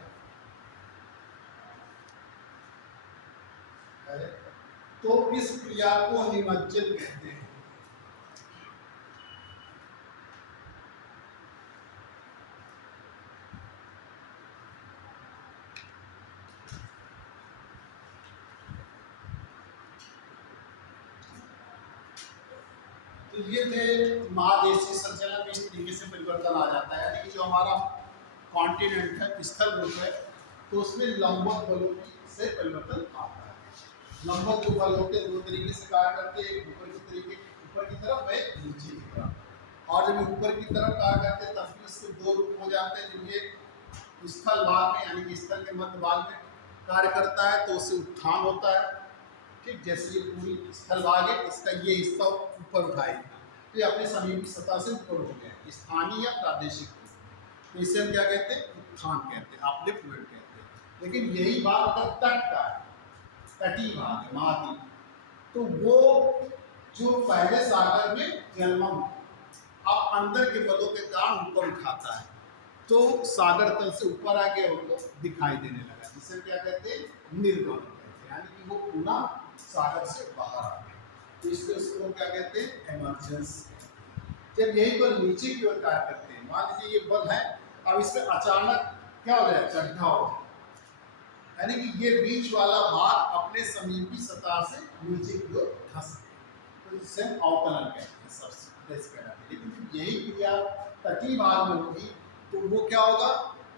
तो इस क्रिया को निमज्जन कहते हैं। तो ये थे महादेशीय संचलन में इस तरीके से परिवर्तन आ जाता है, यानी कि जो हमारा कॉन्टिनेंट है, स्थल रूप है, तो उसमें लंबवत बलों से परिवर्तन आता है। लंबवत जो बल होते हैं दो तरीके से कार्य करते हैं, एक ऊपर की तरफ, एक नीचे की तरफ। और जब ऊपर की तरफ कार्य करते हैं तब भी इसके दो रूप हो जाते हैं। जब ये स्थल भाग में यानी कि स्थल के मध्य भाग में कार्य करता है तो उससे उत्थान होता है। ठीक, जैसे ये पूरी स्थल भाग है, इसका ये हिस्सा ऊपर उठाएगा तो ये अपने समीपी सतह से ऊपर हो गया, स्थानीय या प्रादेशिक। तो इसे हम क्या कहते हैं? उत्थान कहते हैं, अपलिफ्टमेंट कहते हैं। लेकिन यही भाग अगर तट का है, तटीय भाग है, महाद्वीप, तो वो जो पहले सागर में जलमग्न, अब अंदर के बलों के कारण ऊपर उठाता है तो सागर तल से ऊपर आ गया, उनको दिखाई देने लगा, जिसे क्या कहते हैं? निर्गमन कहते हैं, यानी कि वो पुनः सागर से बाहर आ गए। तो इसको क्या कहते हैं? इमर्जेंस। जब यही बल नीचे की ओर कार्य करते हैं, मान लीजिए ये बल है, अब इसमें अचानक क्या हो जाए? गड्ढा हो जाए, यानी कि ये बीच वाला भाग अपने समीपी सतह से नीचे की ओर धंस गया, तो इसे अवतलन कहते हैं, सबसे। लेकिन यही क्रिया तटीय भाग में होगी तो वो क्या होगा?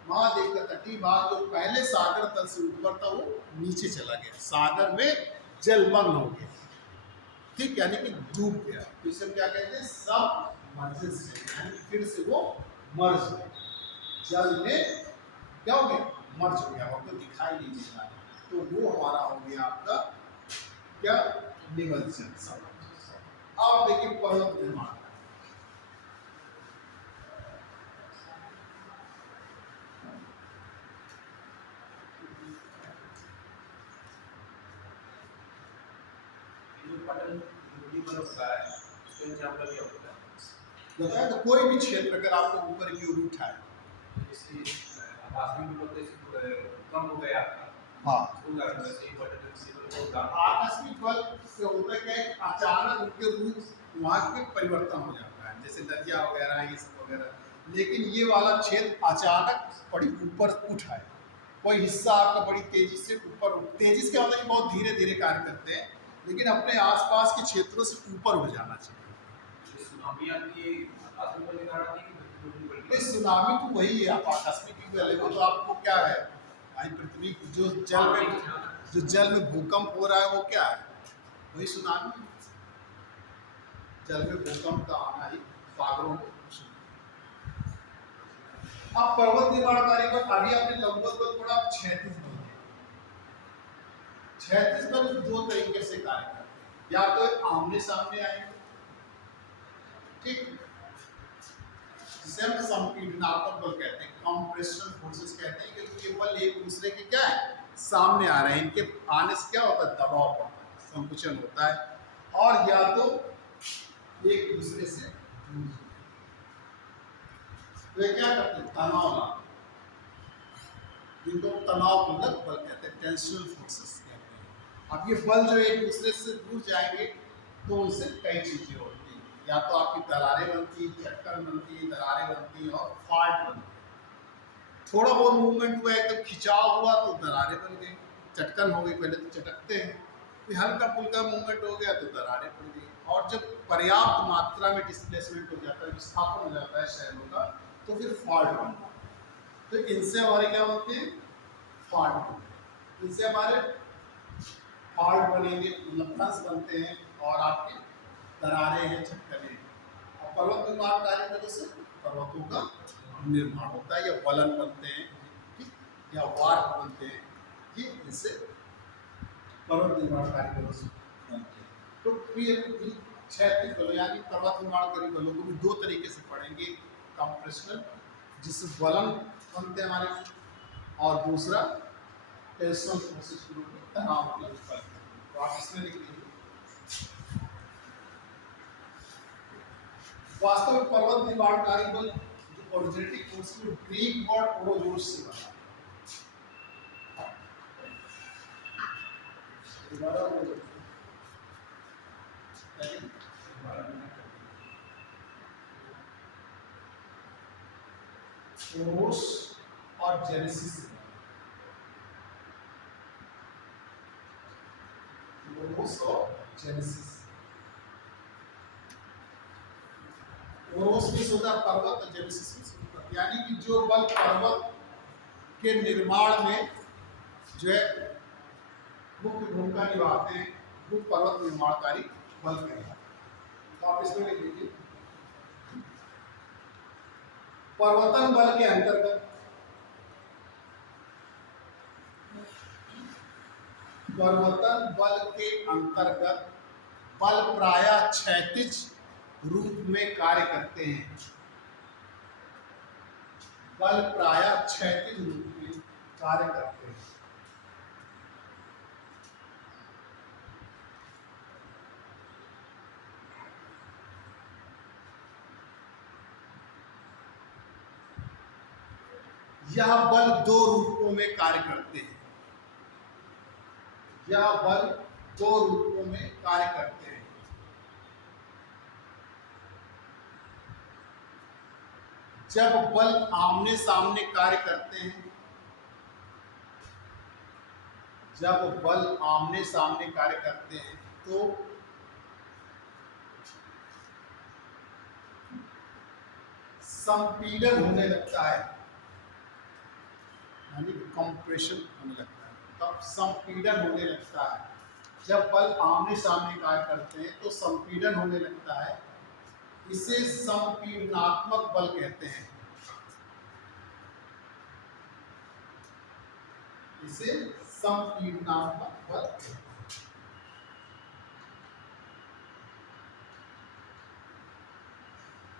महाद्वीप का तटीय भाग जो पहले सागर तल से ऊपर था वो नीचे चला गया, सागर में जलमग्न हो गया। ठीक, यानी कि डूब गया। तो इसे क्या कहते हैं? सबमर्जेंस, यानी फिर से वो मर्ज हो गया, जल में क्या हो गया? मर्ज हो गया, आपको दिखाई नहीं देता, तो वो हमारा हो गया आपका क्या? निमज्जन। अब देखिए पर्वत निर्माण। बताया तो कोई भी क्षेत्र अगर आपको ऊपर की ओर उठाए, कम हो गया, हाँ, आकस्मिक आकस्मिक बल से होता है कि अचानक उनके रूप वहाँ पे परिवर्तन हो जाता है, जैसे नदियाँ वगैरह ये सब वगैरह। लेकिन ये वाला क्षेत्र अचानक बड़ी ऊपर उठाए, कोई हिस्सा आपका बड़ी तेजी से ऊपर, तेजी से क्या होता है कि बहुत धीरे धीरे कार्य करते हैं, लेकिन अपने आसपास के क्षेत्रों से ऊपर हो जाना चाहिए। सुनामी आती है, आकाशीय बल की धारा आती है कि पृथ्वी बल की भाई सुनामी तो वही है, आप आकस्मिक भी बोले वो तो आपको क्या है, भाई पृथ्वी जो जल में भूकंप हो रहा है वो क्या है, वही सुनामी है। जल में भूकंप का आना ही सागरों में सुनामी। अब पर्वत निर्माण कार्य पर अभी आपने लंबवत बल थोड़ा 36 बल, 36 बल दो तरीके से कार्य करते हैं, या तो आमने सामने आएंगे, ठीक, जिसे हम संपीड़नात्मक बल कहते हैं, कंप्रेशनल फोर्सेस कहते हैं, क्योंकि ये बल एक दूसरे के क्या है, सामने आ रहे हैं, इनके आने से क्या होता है, दबाव पड़ता है, संकुचन होता है, और या तो एक दूसरे से दूर। तो ये क्या करते हैं, तनाव लाते हैं, जिनको तनावपूर्वक बल कहते हैं, टेंशनल फोर्सेस कहते हैं। अब ये बल जो एक दूसरे से दूर जाएंगे तो उनसे कई चीजें होती हैं, या तो आपकी दरारें बनती, चट्टान बनती, दरारें बनती और फॉल्ट बनती। थोड़ा बहुत मूवमेंट हुआ, एकदम खिंचाव हुआ तो दरारें बन गई, चटकन हो गई, पहले तो चटकते हैं, फिर हल्का फुल्का मूवमेंट हो गया तो दरारें पड़ गई, और जब पर्याप्त मात्रा में डिस्प्लेसमेंट हो जाता है, विस्थापन हो जाता है शहरों का, तो फिर फॉल्ट बनता है। तो इनसे हमारे क्या बनते हैं, फॉल्ट बनते हैं, इनसे हमारे फॉल्ट बनेंगे, लफ्स बनते हैं, और आपके दरारें हैं, चटकने हैं। और पर्वत निर्माण कार्य की वजह से पर्वतों का निर्माण होता है, या वलन बनते हैं, ठीक, या वार्प बनते हैं, ठीक, इससे पर्वत निर्माण कार्य की वजह से बनते हैं। तो फिर 36 बलों यानी पर्वत निर्माणकारी बलों को भी दो तरीके से पढ़ेंगे, कंप्रेशनल जिससे वलन बनते हैं हमारे, और दूसरा टेंशनल फोर्सेस के रूप में तनाव के बल। तो आप इसमें लिख लीजिए, वास्तव में पर्वत निर्माणकारी बल जो ओरिजिनेटिंग फोर्स में ग्रीक वर्ड ओरोजोस से बना ओरोस और जेनेसिस से बना। ओरोस और जेनेसिस, ओरोस में सोचा पर्वत और जेनेसिस में सोचा, यानी कि जो बल पर्वत के निर्माण में जो है मुख्य भूमिका निभाते हैं वो पर्वत निर्माणकारी बल कहलाते हैं। तो आप इसमें लिख लीजिए, पर्वतन बल के अंतर्गत पर्वतन बल के अंतर्गत बल प्रायः क्षैतिज रूप में कार्य करते हैं, बल प्रायः क्षैतिज रूप में कार्य करते हैं। यह बल दो रूपों में कार्य करते हैं, यह बल दो रूपों में कार्य करते हैं। जब बल आमने सामने कार्य करते हैं, जब बल आमने सामने कार्य करते हैं तो संपीड़न होने लगता है, यानी कंप्रेशन होने लगता है, तब संपीड़न होने लगता है। जब बल आमने सामने कार्य करते हैं तो संपीड़न होने लगता है, इसे संपीड़नात्मक बल कहते हैं, इसे संपीड़नात्मक बल कहते हैं।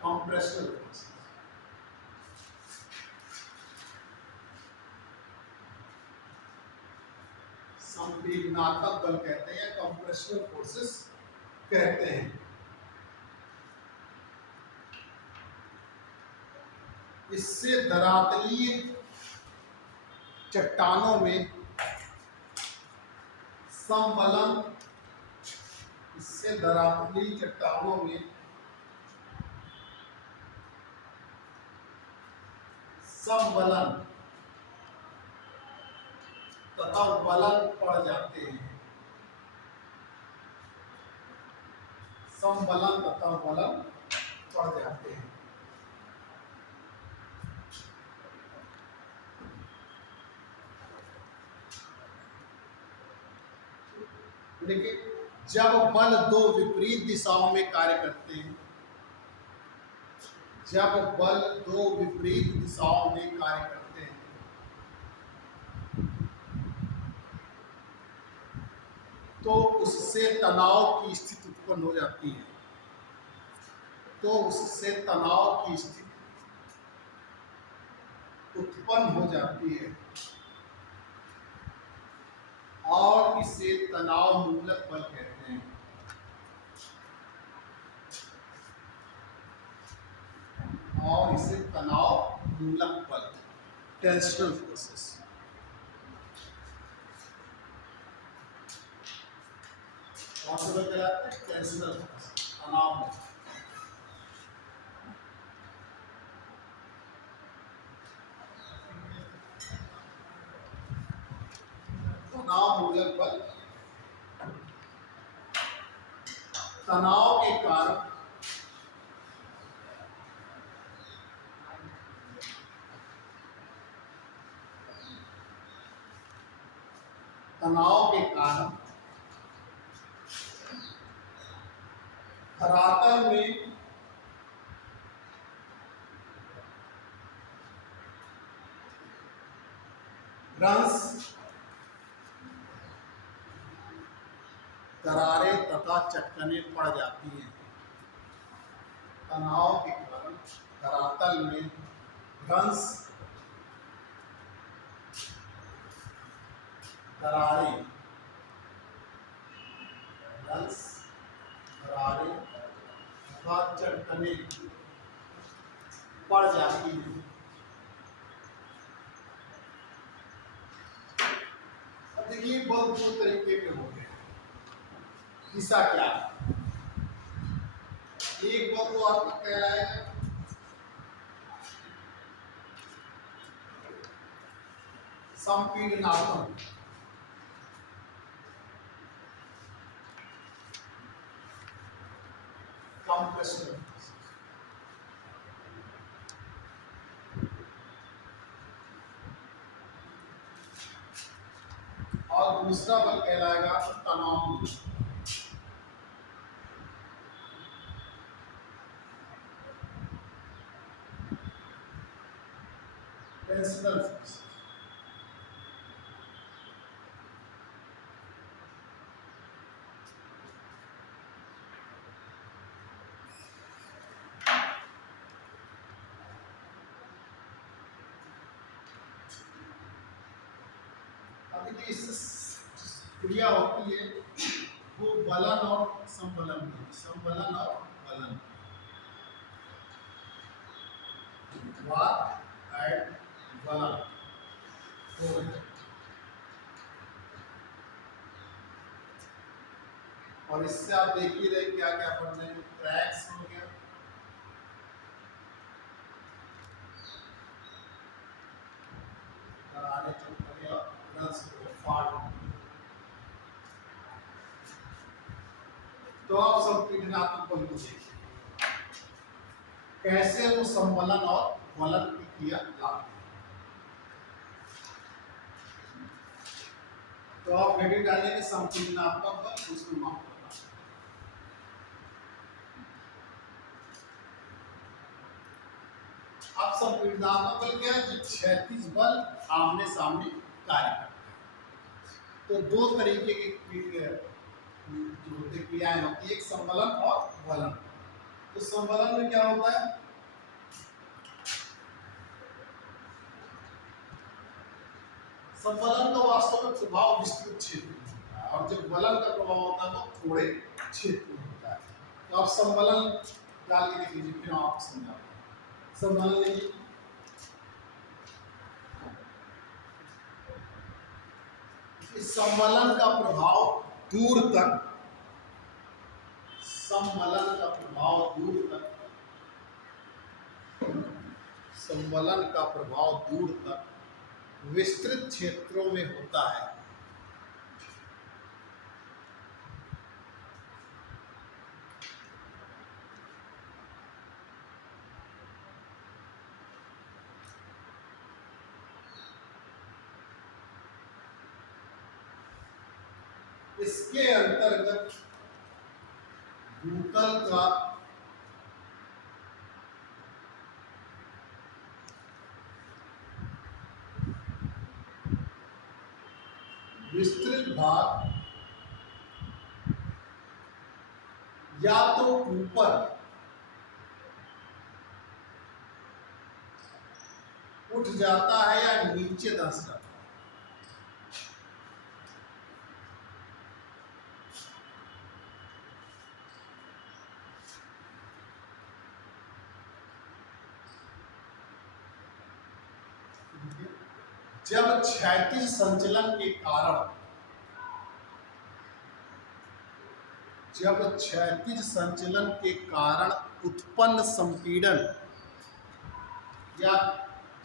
कंप्रेशनल फोर्स, संपीड़नात्मक बल कहते हैं या कंप्रेशनल फोर्सेस कहते हैं। इससे धरातलीय चट्टानों में समबलन, इससे धरातलीय चट्टानों में समबलन तथा बलन पड़ जाते हैं, समबलन तथा बलन पड़ जाते हैं। देखिए, जब बल दो विपरीत दिशाओं में कार्य करते हैं, जब बल दो विपरीत दिशाओं में कार्य करते हैं, तो उससे तनाव की स्थिति उत्पन्न हो जाती है। तो उससे तनाव की स्थिति उत्पन्न हो जाती है और इसे तनाव मूलक बल कहते हैं। और इसे तनाव मूलक बल, टेंशनल फोर्सेस। कौन से बल कहलाते हैं? टेंशनल फोर्सेस, तनाव मूलक। तनाव मूलक बल तनाव के कारण धरातल में भ्रंश, दरारें तथा चट्टानें पड़ जाती हैं। तनाव के कारण धरातल में भ्रंश, दरारें तथा चट्टानें पड़ जाती हैं। अब देखिए, बल दो तरीके के हो गए। दिशा क्या है? एक बल तो आपका कहलाएगा संपीड़नात्मक, कंप्रेशनल। और दूसरा बल कहलाएगा तनाव मूलक। Tensional force. अब देखिए, इससे क्रिया होती है वो बलन और संबलन की, संबलन और बलन, वात एंड बलन हो गया। और इससे आप देख ही रहे क्या क्या पढ़ रहे हैं। क्रैक्स हो गया, दरारें चट्टानें और भ्रंश को फाड़। तो आप संपीड़नात्मक बल को देखिए कैसे वो संबलन और बलन की क्रिया लाते हैं। तो आप हेडिंग डालिए कि संपीड़नात्मक बल, उसमें माप करना। अब संपीड़नात्मक बल क्या है? जो क्षैतिज बल आमने सामने कार्य करता है। तो दो तरीके की जो होते क्रियाएं होती है, एक संबलन और बलन। तो संबलन में क्या होता है? संबलन का वास्तव में प्रभाव विस्तृत क्षेत्र में होता है और जब बलन का प्रभाव होता है वो थोड़े क्षेत्र में होता है। तो आप संबलन डाल के देख लीजिए, फिर आपको समझाऊंगा। संबलन देखिए, इस संबलन का प्रभाव दूर तक, संबलन का प्रभाव दूर तक, संबलन का प्रभाव दूर तक विस्तृत क्षेत्रों में होता है। इसके अंतर्गत भूतल का विस्तृत भाग या तो ऊपर उठ जाता है या नीचे धंस जाता है। जब क्षैतिज संचलन के कारण उत्पन्न संपीड़न या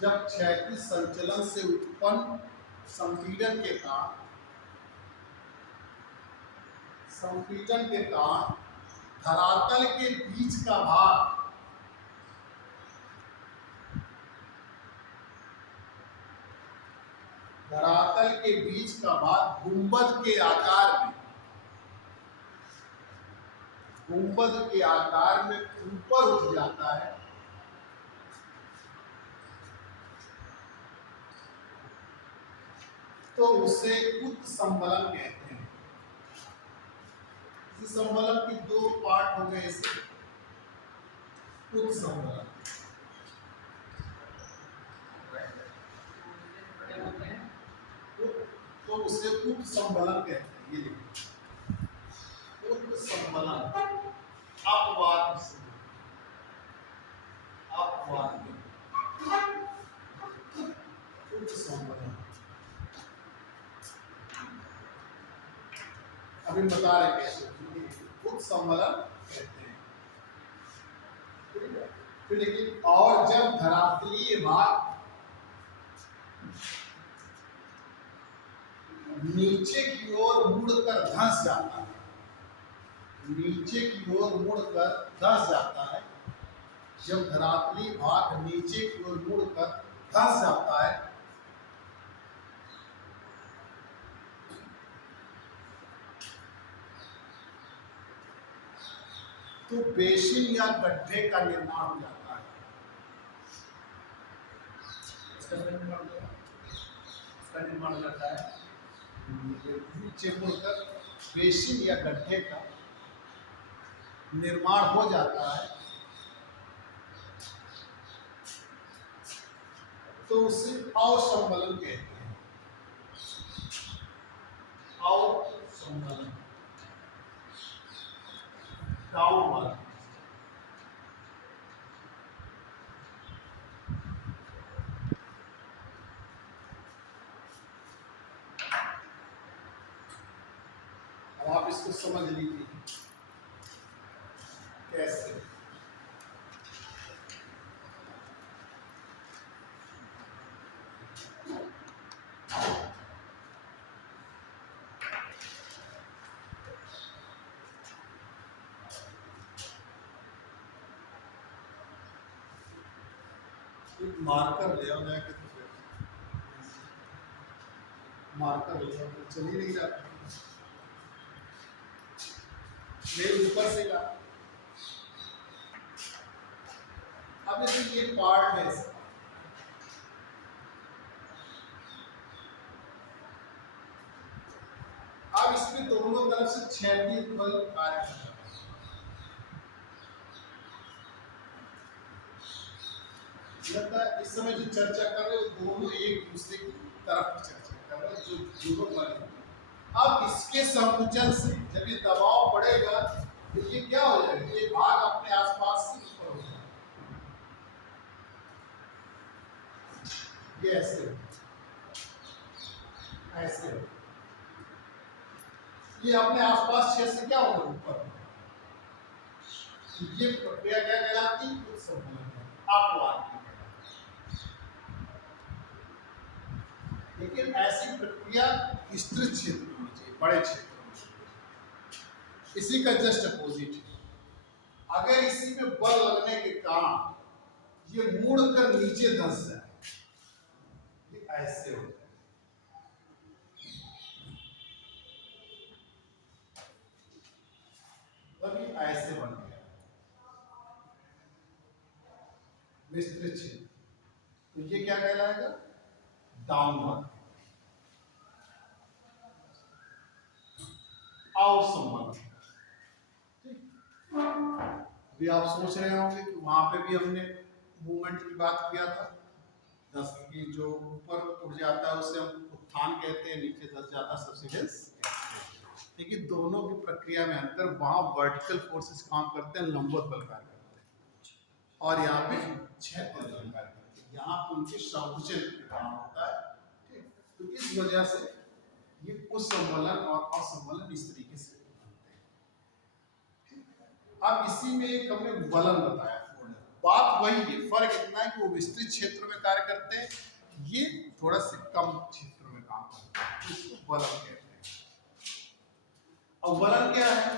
जब क्षैतिज संचलन से उत्पन्न संपीड़न के कारण धरातल के बीच का भाग गुंबद के आकार में ऊपर उठ जाता है, तो उसे उत्संबलन कहते हैं। इस संबलन की दो पार्ट हो गए, इसे उत्संबलन। तो उसे उत्संबलन कहते हैं। ये देखिए उत्संबलन, अपवाद उत्संबलन। अभी बता रहे कैसे उत्संबलन कहते हैं। फिर लेकिन और जब धरातलीय भाग नीचे की ओर मुड़कर धंस जाता है, जब धरातलीय भाग नीचे की ओर मुड़कर धंस जाता है, तो बेसिन या गड्ढे का निर्माण हो जाता है। इसका निर्माण हो जाता है। नीचे मुड़कर बेसिन या गड्ढे का निर्माण हो जाता है, तो उसे अवसंबलन कहते हैं। अवसंबलन डाउन वाला। अब आप इसको समझ लीजिए कैसे। मार्कर ले आओ, जाके मार्कर ले आओ, चल ही नहीं रहा, मेरे ऊपर से ला। अब ये पार्ट है इसका, अब इसमें दोनों तरफ से क्षैतिज बल कार्य करता है। इस समय जो चर्चा कर रहे हो दोनों एक दूसरे की तरफ की चर्चा कर रहे हो, जो दोनों बल। अब इसके संकुचन से जब ये दबाव बढ़ेगा तो ये क्या हो जाएगा, ये भाग अपने आसपास से ऊपर हो जाएगा। ये ऐसे ये अपने आसपास क्षेत्र से क्या होगा, ऊपर। ये प्रक्रिया क्या कहलाती है, उत्संबलन, अपवाद। लेकिन ऐसी प्रक्रिया विस्तृत क्षेत्र में होनी चाहिए, बड़े क्षेत्र में। इसी का जस्ट अपोजिट है। अगर इसी में बल लगने के कारण ये मुड़कर नीचे धंस जाए, ये ऐसे हो जाए, विस्तृत क्षेत्र, तो ये क्या कहलाएगा? डाउनवर्ड। आउट संबंध। अभी आप सोच रहे होंगे कि वहां पे भी हमने मूवमेंट की बात किया था, 10 की जो ऊपर उठ जाता है उसे हम उत्थान कहते हैं, नीचे 10 जाता है सबसिडेंस। लेकिन दोनों की प्रक्रिया में अंतर, वहां वर्टिकल फोर्सेस काम करते हैं, लंबवत बल कार्य करते हैं, और यहाँ पे क्षैतिज बल कार्य करते हैं। यहाँ पे उनके संकुचन के काम होता है। ठीक, तो इस वजह से ये उस संवलन और असंवलन इस तरीके से बनते हैं। अब इसी में एक हमने वलन बताया, बात वही है, फर्क इतना है कि वो विस्तृत क्षेत्र में कार्य करते हैं, ये थोड़ा से कम क्षेत्र में काम करते हैं, इसको वलन कहते हैं। अब वलन क्या है?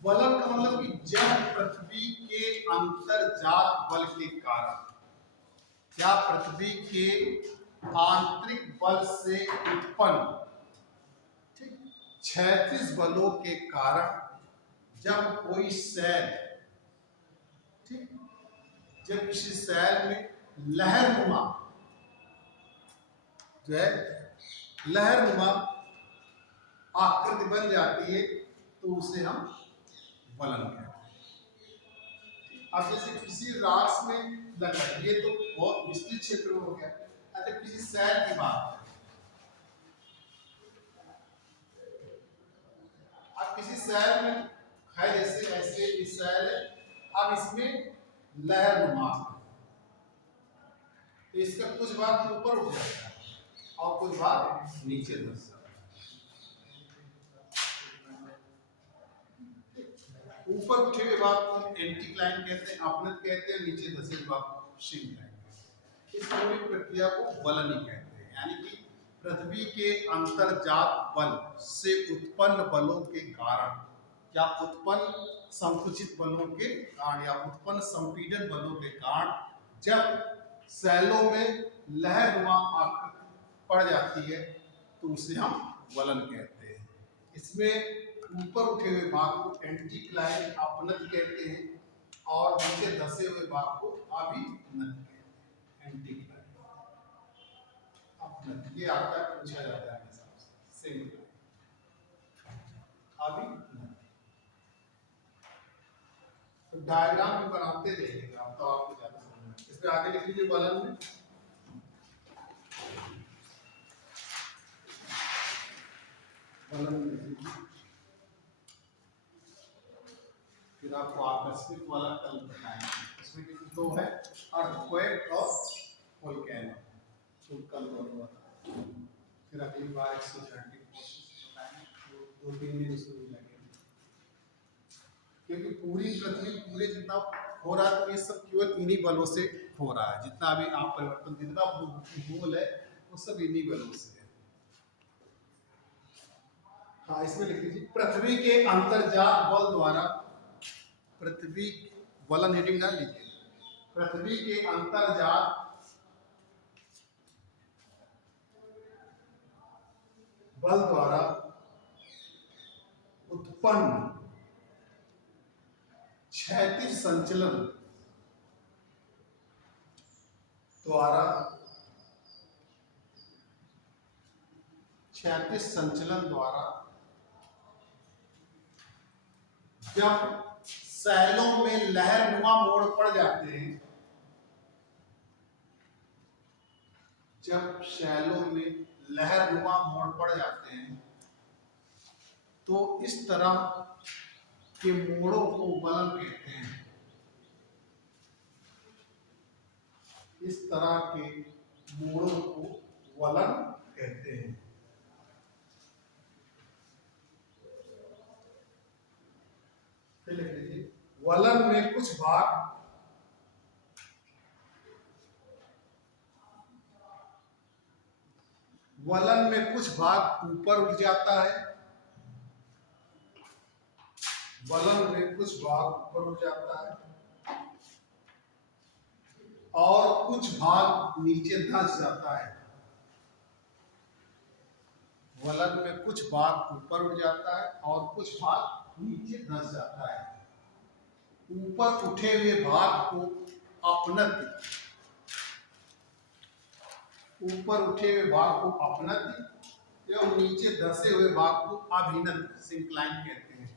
वलन का मतलब कि जब पृथ्वी के अंतर्जात बल के कारण या पृथ्वी के आंतरिक बल से उत्पन्न क्षैतिज बलों के कारण जब कोई सेल, ठीक, जब किसी सेल में लहरनुमा जो है लहरनुमा आकृति बन जाती है, तो उसे हम वलन कहते हैं। अब जैसे किसी रास में लगा, ये तो बहुत विस्तृत क्षेत्र में हो गया। अच्छा, किसी सेल की बात है, अब किसी सेल में है, जैसे ऐसे इस सेल है, अब इसमें लहरनुमा, तो इसका कुछ भाग ऊपर उठ जाता है और कुछ भाग नीचे धंस जाता है। ऊपर उठे हुए भाग को एंटीक्लाइन कहते हैं, अपनत कहते हैं, नीचे धसे हुए भाग को सिंक्लाइन कहते हैं। इस पूरी प्रक्रिया को वलन ही कहते हैं, यानी कि पृथ्वी के अंतर्जात बल से उत्पन्न बलों के कारण या उत्पन्न संकुचित बलों के कारण या उत्पन्न संपीड़न बलों के कारण जब सेलों में लहरनुमा आकृति पड़ जाती है, तो उसे हम वलन कहते हैं। इसमें ऊपर उठे हुए भाग को एंटीक्लाइन अपनत कहते हैं और नीचे धसे हुए भाग को अभिनत कहते हैं। एंटीक्लाइन अपनत, ये आता है, पूछा जाता है हिसाब से, सेम अभिनत। तो डायग्राम भी बनाते रहेंगे आप, तो आपको ज्यादा समझ में। इसमें आगे लिख लीजिए वलन में फिर आपको आकस्मिक वाला कल बताएंगे। इसमें दो है, अर्थक्वेक और वोल्केनो, तो कल दोनों बताएंगे। फिर अगली बार एक्सोथर्मिक प्रोसेस बताएंगे, तो 2-3 दिन उसमें लगेंगे, क्योंकि पूरी पृथ्वी पूरे जितना हो रहा है, तो ये सब केवल इन्हीं बलों से हो रहा है। जितना भी आप परिवर्तन, जितना भूगोल है, वो सब इन्हीं बलों से है। हाँ, इसमें लिख लीजिए, पृथ्वी के अंतर्जात बल द्वारा, पृथ्वी वलन हेडिंग डाल लीजिए, पृथ्वी के अंतर्जात बल द्वारा उत्पन्न क्षैतिज संचलन द्वारा, क्षैतिज संचलन द्वारा जब सेलों में लहरनुमा मोड़ पड़ जाते हैं, जब सेलों में लहरनुमा मोड़ पड़ जाते हैं, तो इस तरह के मोड़ों को वलन कहते हैं। इस तरह के मोड़ों को वलन कहते हैं। लिख लीजिए, वलन में कुछ भाग ऊपर उठ जाता है, वलन में कुछ भाग ऊपर उठ जाता है और कुछ भाग नीचे धंस जाता है। वलन में कुछ भाग ऊपर उठ जाता है और कुछ भाग नीचे धंस जाता है। ऊपर उठे हुए भाग को अपनति, ऊपर उठे हुए भाग को अपनति एवं नीचे धसे हुए भाग को अभिनति, सिंक्लाइन कहते हैं।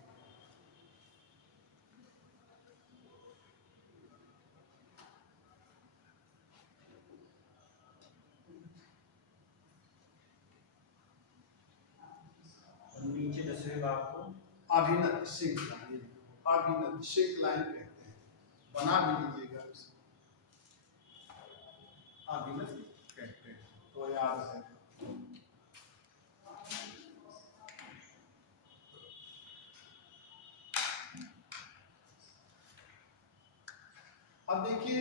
नीचे दसवें भाग को अभिनति सिंक्लाइन, अभिनति सिंक्लाइन कहते हैं। बना भी लीजिएगा उसे, अभिनति कहते हैं तो याद है। अब देखिए,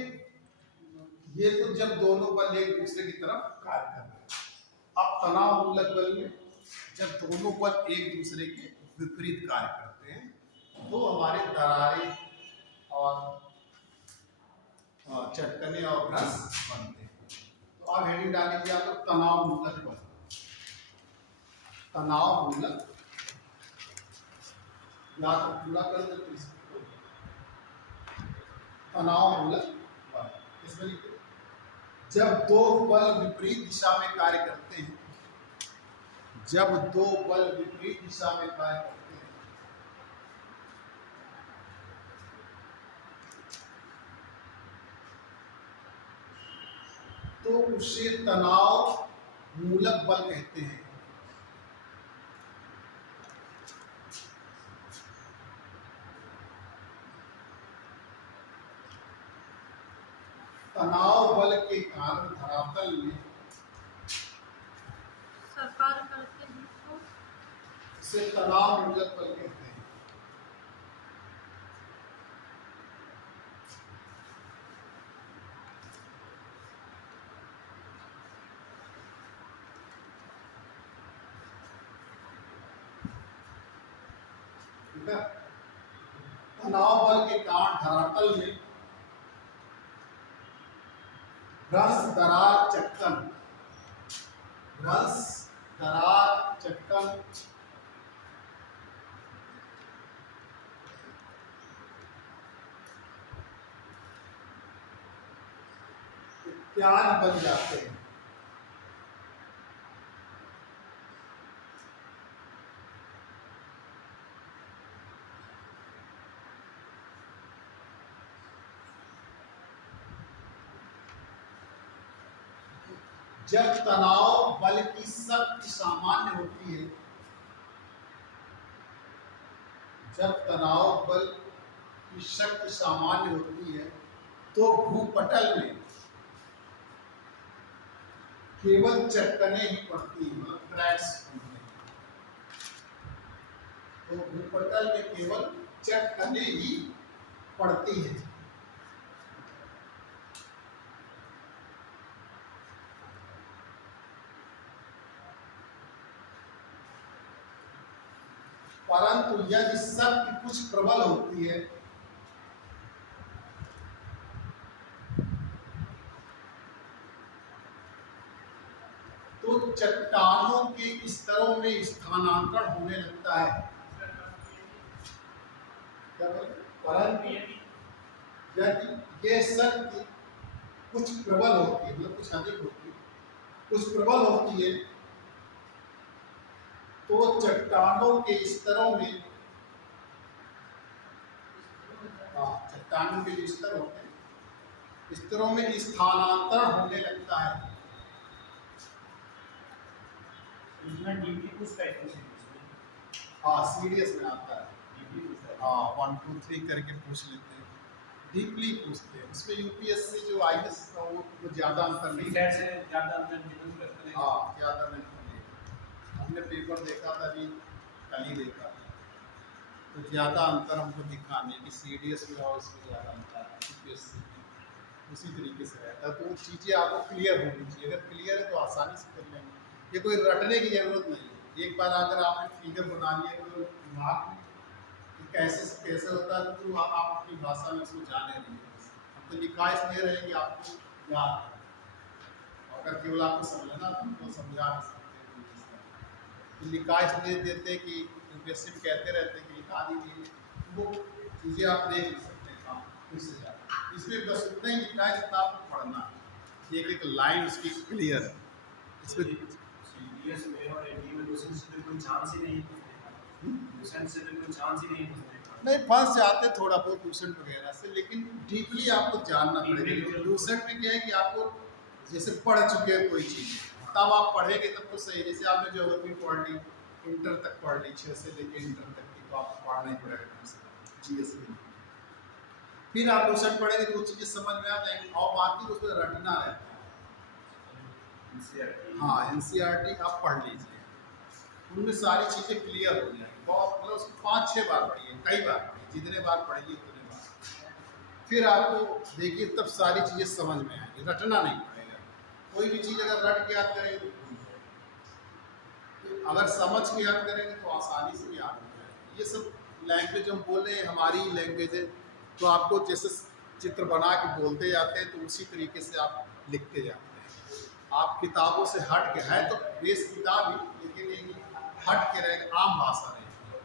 ये तो जब दोनों बल एक दूसरे की तरफ कार्य कर रहे हैं। अब तनाव मूलक बल में जब दोनों बल एक दूसरे के विपरीत कार्य करते हैं तो हमारे दरारें और चटकने और भ्रस बनते हैं। तो अब हेडिंग डाल लीजिए आप, तनाव मूलक बल। तनाव मूलक, या तो पूरा कर देते हैं। तनाव मूलक बल इसमें लिखिए, जब दो बल विपरीत दिशा में कार्य करते हैं, जब दो बल विपरीत दिशा में कार्य करते हैं तो उसे तनाव मूलक बल कहते हैं। तनाव बल के कारण धरातल में सरकार करते हैं तो इसे तनाव मूलक बल कहते हैं। ठीक है, तनाव बल के कारण धरातल में भ्रंश, दरार, चट्टन, भ्रंश, दरार, चट्टन इत्यादि बन जाते हैं। जब तनाव बल की शक्ति सामान्य होती है, जब तनाव बल की शक्ति सामान्य होती है तो भूपटल में केवल चट्टने ही पड़ती हैं, मतलब क्रैक्स होते हैं। तो भूपटल में केवल चट्टने ही पड़ती हैं। परंतु यदि शक्ति कुछ प्रबल होती है तो चट्टानों के स्तरों में स्थानांतरण होने लगता है। क्या बोले? परंतु यदि ये शक्ति कुछ प्रबल होती है, मतलब कुछ अधिक होती है, कुछ प्रबल होती है तो चट्टानों के स्तरों में, चट्टानों के जो स्तर होते हैं, स्तरों में स्थानांतरण होने लगता है। हाँ, सीरियस में आता है। हाँ, 1 2 3 करके पूछ लेते हैं, डीपली पूछते हैं। इसमें यूपीएससी जो आईएएस का वो ज़्यादा अंतर नहीं है। हाँ, ज़्यादा नहीं। हमने पेपर देखा था अभी, कल ही देखा, तो ज़्यादा अंतर हमको दिखा नहीं कि सीडीएस में और इसमें ज़्यादा अंतर है। यूपीएससी में उसी तरीके से रहता है, तो वो चीज़ें आपको क्लियर होनी चाहिए। अगर क्लियर है तो आसानी से कर लेंगे, ये कोई रटने की ज़रूरत नहीं है। एक बार अगर आपने फिगर बना लिया तो दिमाग में कैसे होता है तो आप अपनी भाषा में उसको जाने नहीं। हम तो निकाय दे रहे हैं कि आपको याद है, अगर केवल आपको समझना तो हमको समझा नहीं सकते। निकाय दे देते कि यूपीएससी में कहते रहते हैं कि लिखा दीजिए, वो चीज़ें आप देख नहीं सकते। हाँ, उससे ज़्यादा इसमें बस उतना ही लिखा है जितना आपको पढ़ना है। एक एक लाइन उसकी क्लियर है इसमें। सीडीएस में और एडी में क्वेश्चन से तो कोई चांस ही नहीं है पूछने का। क्वेश्चन से तो कोई चांस ही नहीं है पूछने का। नहीं, फंस जाते थोड़ा बहुत ट्यूशन वगैरह से, लेकिन डीपली आपको जानना पड़ेगा। ट्यूशन में क्या है कि आपको जैसे पढ़ चुके हैं कोई चीज़, तब आप पढ़ेंगे तब तो सही। जैसे आपने ज्योग्राफी पढ़ ली, इंटर तक पढ़ ली, 6 से लेकर इंटर तक की, तो आपको पढ़ना ही पड़ेगा जीएस में। फिर आप ट्यूशन पढ़ेंगे तो वो चीज़ें समझ में आ जाएंगी, और बाकी तो उसमें रटना रहता है। हाँ, एनसीईआरटी आप पढ़ लीजिए, उनमें सारी चीज़ें क्लियर हो जाएंगी। बहुत मतलब उसको 5-6 बार पढ़िए, कई बार पढ़िए, जितने बार पढ़िए उतने बार। फिर आपको देखिए तब सारी चीज़ें समझ में आएंगी, रटना नहीं पड़ेगा। कोई भी चीज़ अगर रट के याद करेंगे तो भूल जाएंगे, तो अगर समझ के याद करेंगे तो आसानी से याद हो जाएगा। ये सब लैंग्वेज हम बोल रहे हैं, हमारी लैंग्वेज है, तो आपको जैसे चित्र बना के बोलते जाते हैं तो उसी तरीके से आप लिखते जाते हैं। आप किताबों से हट के है तो बेस किताब ही, लेकिन ये हट के रहेगा, आम भाषा रहेगी,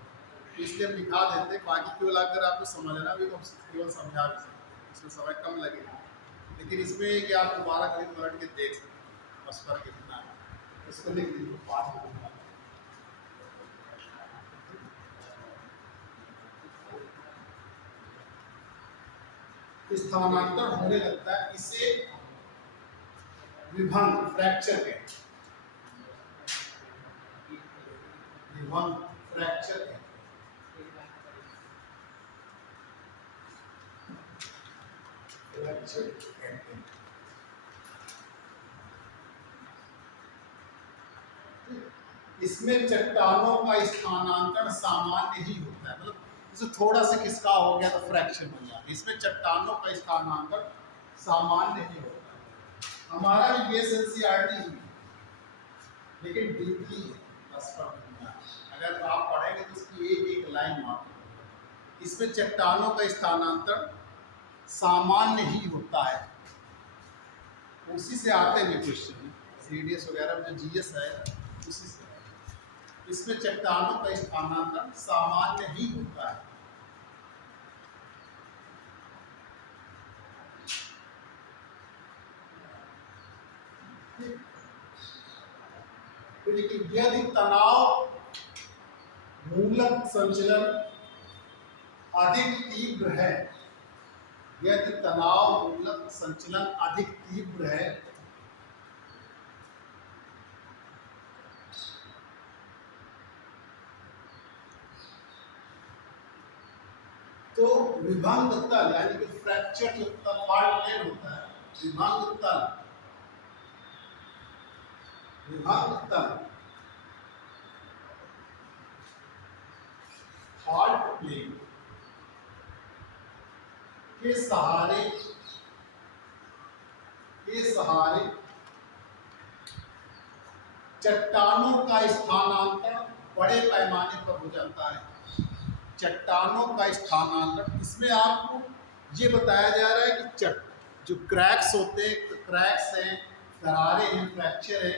तो इसलिए हम लिखा देते हैं। बाकी केवल अगर आपको समझना भी तो हम केवल समझा भी सकते, इसमें समय कम लगेगा, लेकिन इसमें कि आप दोबारा कभी पलट के देख सकते हैं, बस फर्क इतना है। इसको लिख दीजिए, पाठ लिखना। स्थानांतरण होने लगता है, इसे विभंग फ्रैक्चर कहते हैं। विभंग फ्रैक्चर कहते हैं। फ्रैक्चर कहते हैं। इसमें चट्टानों का स्थानांतरण सामान्य ही होता है, मतलब जैसे थोड़ा सा खिसका हो गया तो फ्रैक्चर बन जाता है। इसमें चट्टानों का स्थानांतरण सामान्य ही होता है। हमारा भी बेस एनसीईआरटी ही है, लेकिन डीपली है, बस पढ़ना। अगर आप पढ़ेंगे तो उसकी एक एक लाइन मात्र। इसमें चट्टानों का स्थानांतरण सामान्य ही होता है, उसी से आते हैं क्वेश्चन सीडीएस वगैरह में, जो जीएस है उसी से। इसमें चट्टानों का स्थानांतरण सामान्य ही होता है। लेकिन यदि तनाव मूलक संचलन अधिक तीव्र है, यदि तनाव मूलक संचलन अधिक तीव्र है, तो विभंग तल यानी कि फ्रैक्चर जो पार्ट प्लेन होता है, विभंग तल, विभंग तल हार्ड प्लेन के सहारे चट्टानों का स्थानांतरण बड़े पैमाने पर हो जाता है। चट्टानों का स्थानांतरण, इसमें आपको ये बताया जा रहा है कि जो क्रैक्स होते हैं, क्रैक्स हैं, दरारें हैं, फ्रैक्चर है,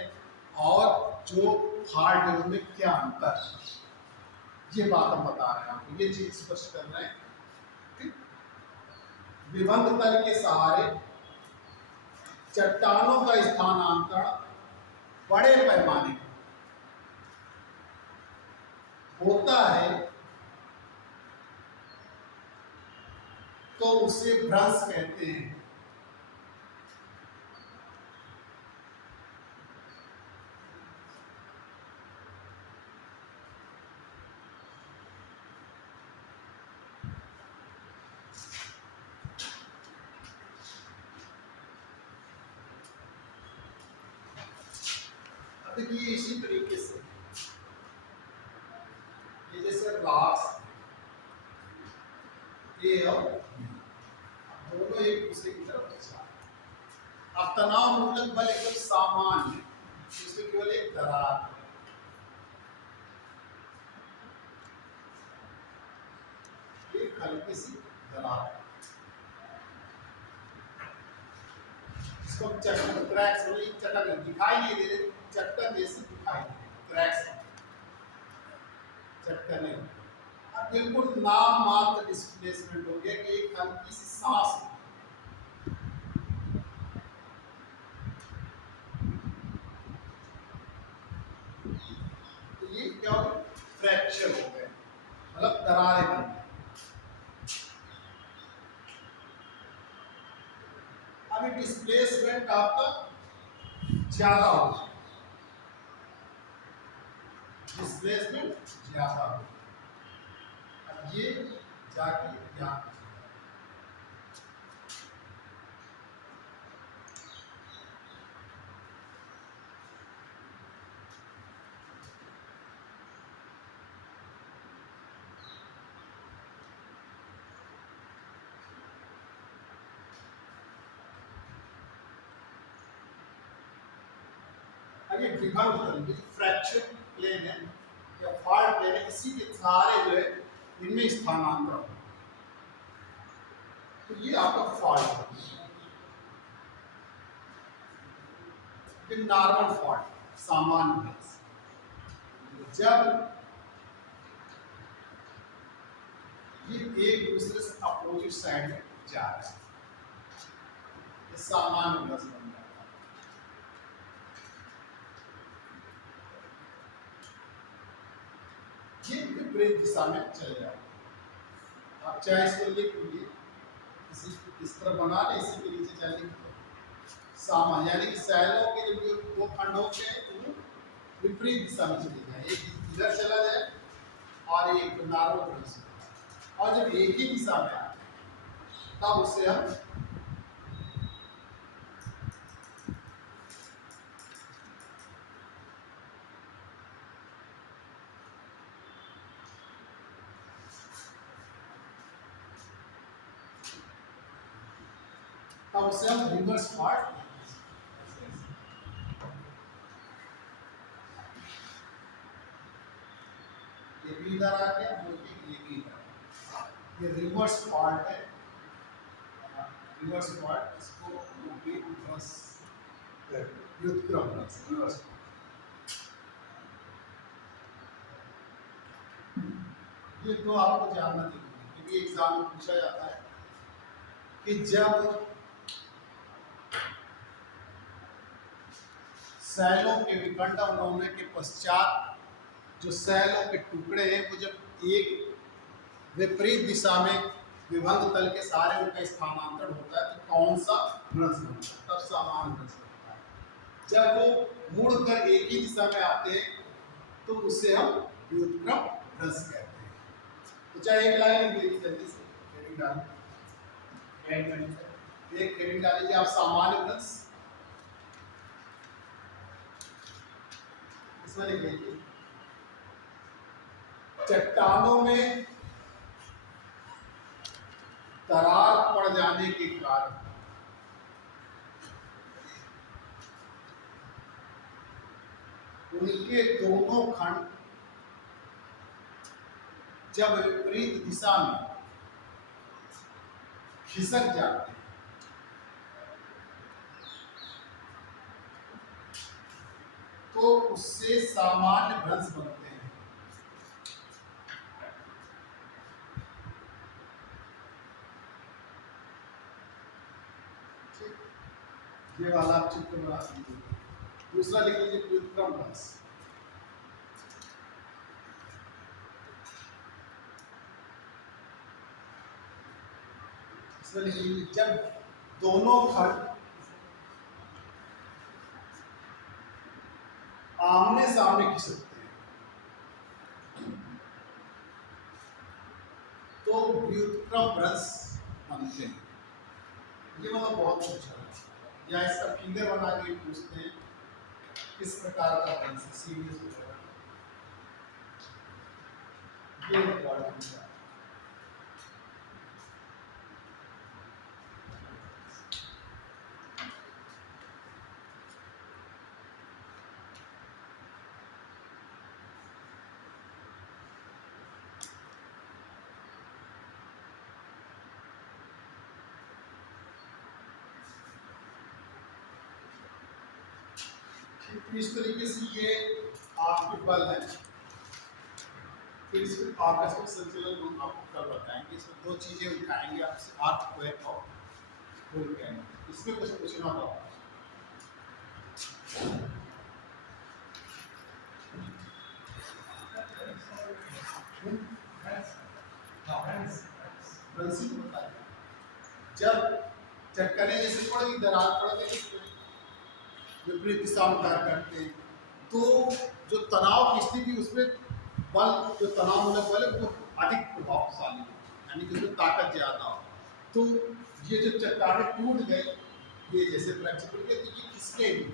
और जो हार्ड है उनमें क्या अंतर है, ये बात हम बता रहे हैं आपको, ये चीज स्पष्ट कर रहे हैं। विभंग तल के सहारे चट्टानों का स्थानांतरण बड़े पैमाने पर होता है, तो उसे भ्रंश कहते हैं। देखिए इसी तरीके से ये जैसे रॉक्स ये और दोनों एक दूसरे की तरफ खिंचा। अब तनाव मूलक बल एकदम सामान्य है, इसमें केवल एक दरार है, एक हल्की सी दरार है, इसको हम चक्कर क्रैक्स चक्कर दिखाई नहीं दे रहे, चक्कर जैसे दिखाई दे रहे, क्रैक्स चक्कर नहीं। अब बिल्कुल नाम मात्र डिस्प्लेसमेंट हो गया कि एक हल्की सी सांस ये क्या हो गया, फ्रैक्चर हो गए, मतलब दरारें बन गई। अभी डिस्प्लेसमेंट आपका ज्यादा हो जाए, डिस्प्लेसमेंट ज्यादा हो, अब ये जाके यहाँ, अब ये विभंग तल में फ्रैक्चर प्लेन है या फॉल्ट प्लेन है, इसी के सहारे जो है इनमें स्थानांतरण हो, तो ये आपका फॉल्ट है, ये नॉर्मल फॉल्ट, सामान्य बेस। जब ये एक दूसरे से अपोजिट साइड में जा रहा है, ये सामान्य बेस बन जाता है। ये विपरीत दिशा में चले जाओ, आप चाहे इसको लिख लीजिए, इस तरह बना ले, इसी के नीचे चाहे लिख दो, सामान्य, यानी कि सैलों के जो दो खंड होते हैं वो विपरीत दिशा में चले जाए, एक इधर चला जाए और एक नॉर्मल तरफ से, और जब एक ही दिशा में आए तब उसे हम रिवर्स पार्ट, ये भी इधर आ गया, जो कि ये भी इधर, ये रिवर्स पार्ट है, रिवर्स पार्ट, इसको रिवर्स व्युत्क्रम रिवर्स। ये तो आपको जानना चाहिए, क्योंकि एग्जाम में पूछा जाता है कि जब सैलों के विखंडन होने के पश्चात जो सैलों के टुकड़े हैं वो जब एक विपरीत दिशा में विभंग तल के सहारे उनका स्थानांतरण होता है तो कौन सा भ्रंश बनता है, तब सामान्य भ्रंश बनता है। जब वो मुड़कर एक ही दिशा में आते हैं तो उसे हम व्युत्क्रम भ्रंश कहते हैं। तो चाहे एक लाइन लिख लीजिए जल्दी से, हेडिंग डालिए, एक हेडिंग डालिए आप सामान्य भ्रंश, इसमें लिख लीजिए चट्टानों में दरार पड़ जाने के कारण उनके दोनों खंड जब विपरीत दिशा में खिसक जाते हैं तो उससे सामान्य भ्रंश बनते हैं। ये वाला आप चित्र बना दीजिए। दूसरा लिख लीजिए व्युत्क्रम भ्रंश। इसमें लिख लीजिए जब दोनों खंड आमने सामने खिसकते हैं तो व्युत्क्रम भ्रंश बनते हैं। ये मतलब बहुत पूछा है, या इसका फिगर बना के पूछते हैं किस प्रकार का भ्रंश है, सीरीज वगैरह, ये इम्पोर्टेंट है। इस तरीके से ये आपके बल है, फिर इसमें आकस्मिक संचलन हम आपको कल बताएंगे। इसमें दो चीजें उठाएंगे आपसे, आर्क स्क्वायर और होल कैन, इसमें कुछ पूछना होगा। फ्रांसीसी होता है जब चटकने जैसे पड़ेगी दरार पड़ेगी इसमें विपरीत दिशा में कार्य करते हैं तो जो तनाव की स्थिति उसमें बल जो तनाव होने वाले वो अधिक प्रभावशाली हो यानी कि उसमें ताकत ज़्यादा हो तो ये जो चट्टानें टूट गए ये जैसे फ्लैक्सिबल के तो ये खिसकेंगी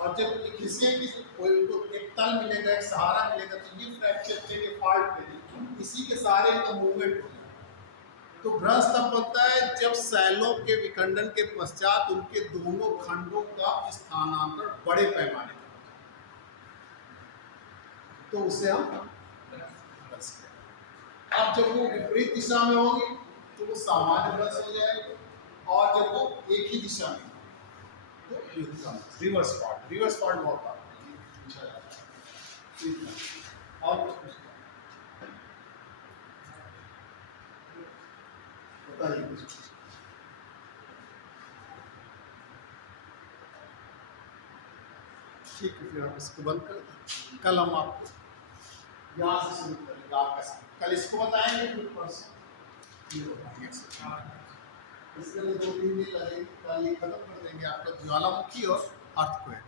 और जब ये खिसकेंगी कोई उनको एक तल मिलेगा एक सहारा मिलेगा तो ये फ्रैक्चर के फॉल्ट पे इसी के सहारे इनका मूवमेंट होगा तो भ्रंश तब बनता है जब सैलों के विखंडन के पश्चात उनके दोनों खंडों का स्थानांतरण बड़े पैमाने पर तो उसे हम भ्रंश कहते हैं। अब जब वो विपरीत दिशा में होगी तो वो सामान्य भ्रंश हो जाएगा और जब वो एक ही दिशा में तो रिवर्स फॉल्ट बहुत आता है ये पूछा जाता है ठीक है और कुछ पूछना बताइए कुछ ठीक है फिर आप इसको बंद कर दें कल हम आपको यहाँ से शुरू करेंगे आपका कल इसको बताएंगे फिर परसों ये बताएंगे इसके लिए 2-3 दिन लगेंगे कल ये खत्म कर देंगे आपका ज्वालामुखी और अर्थक्वेक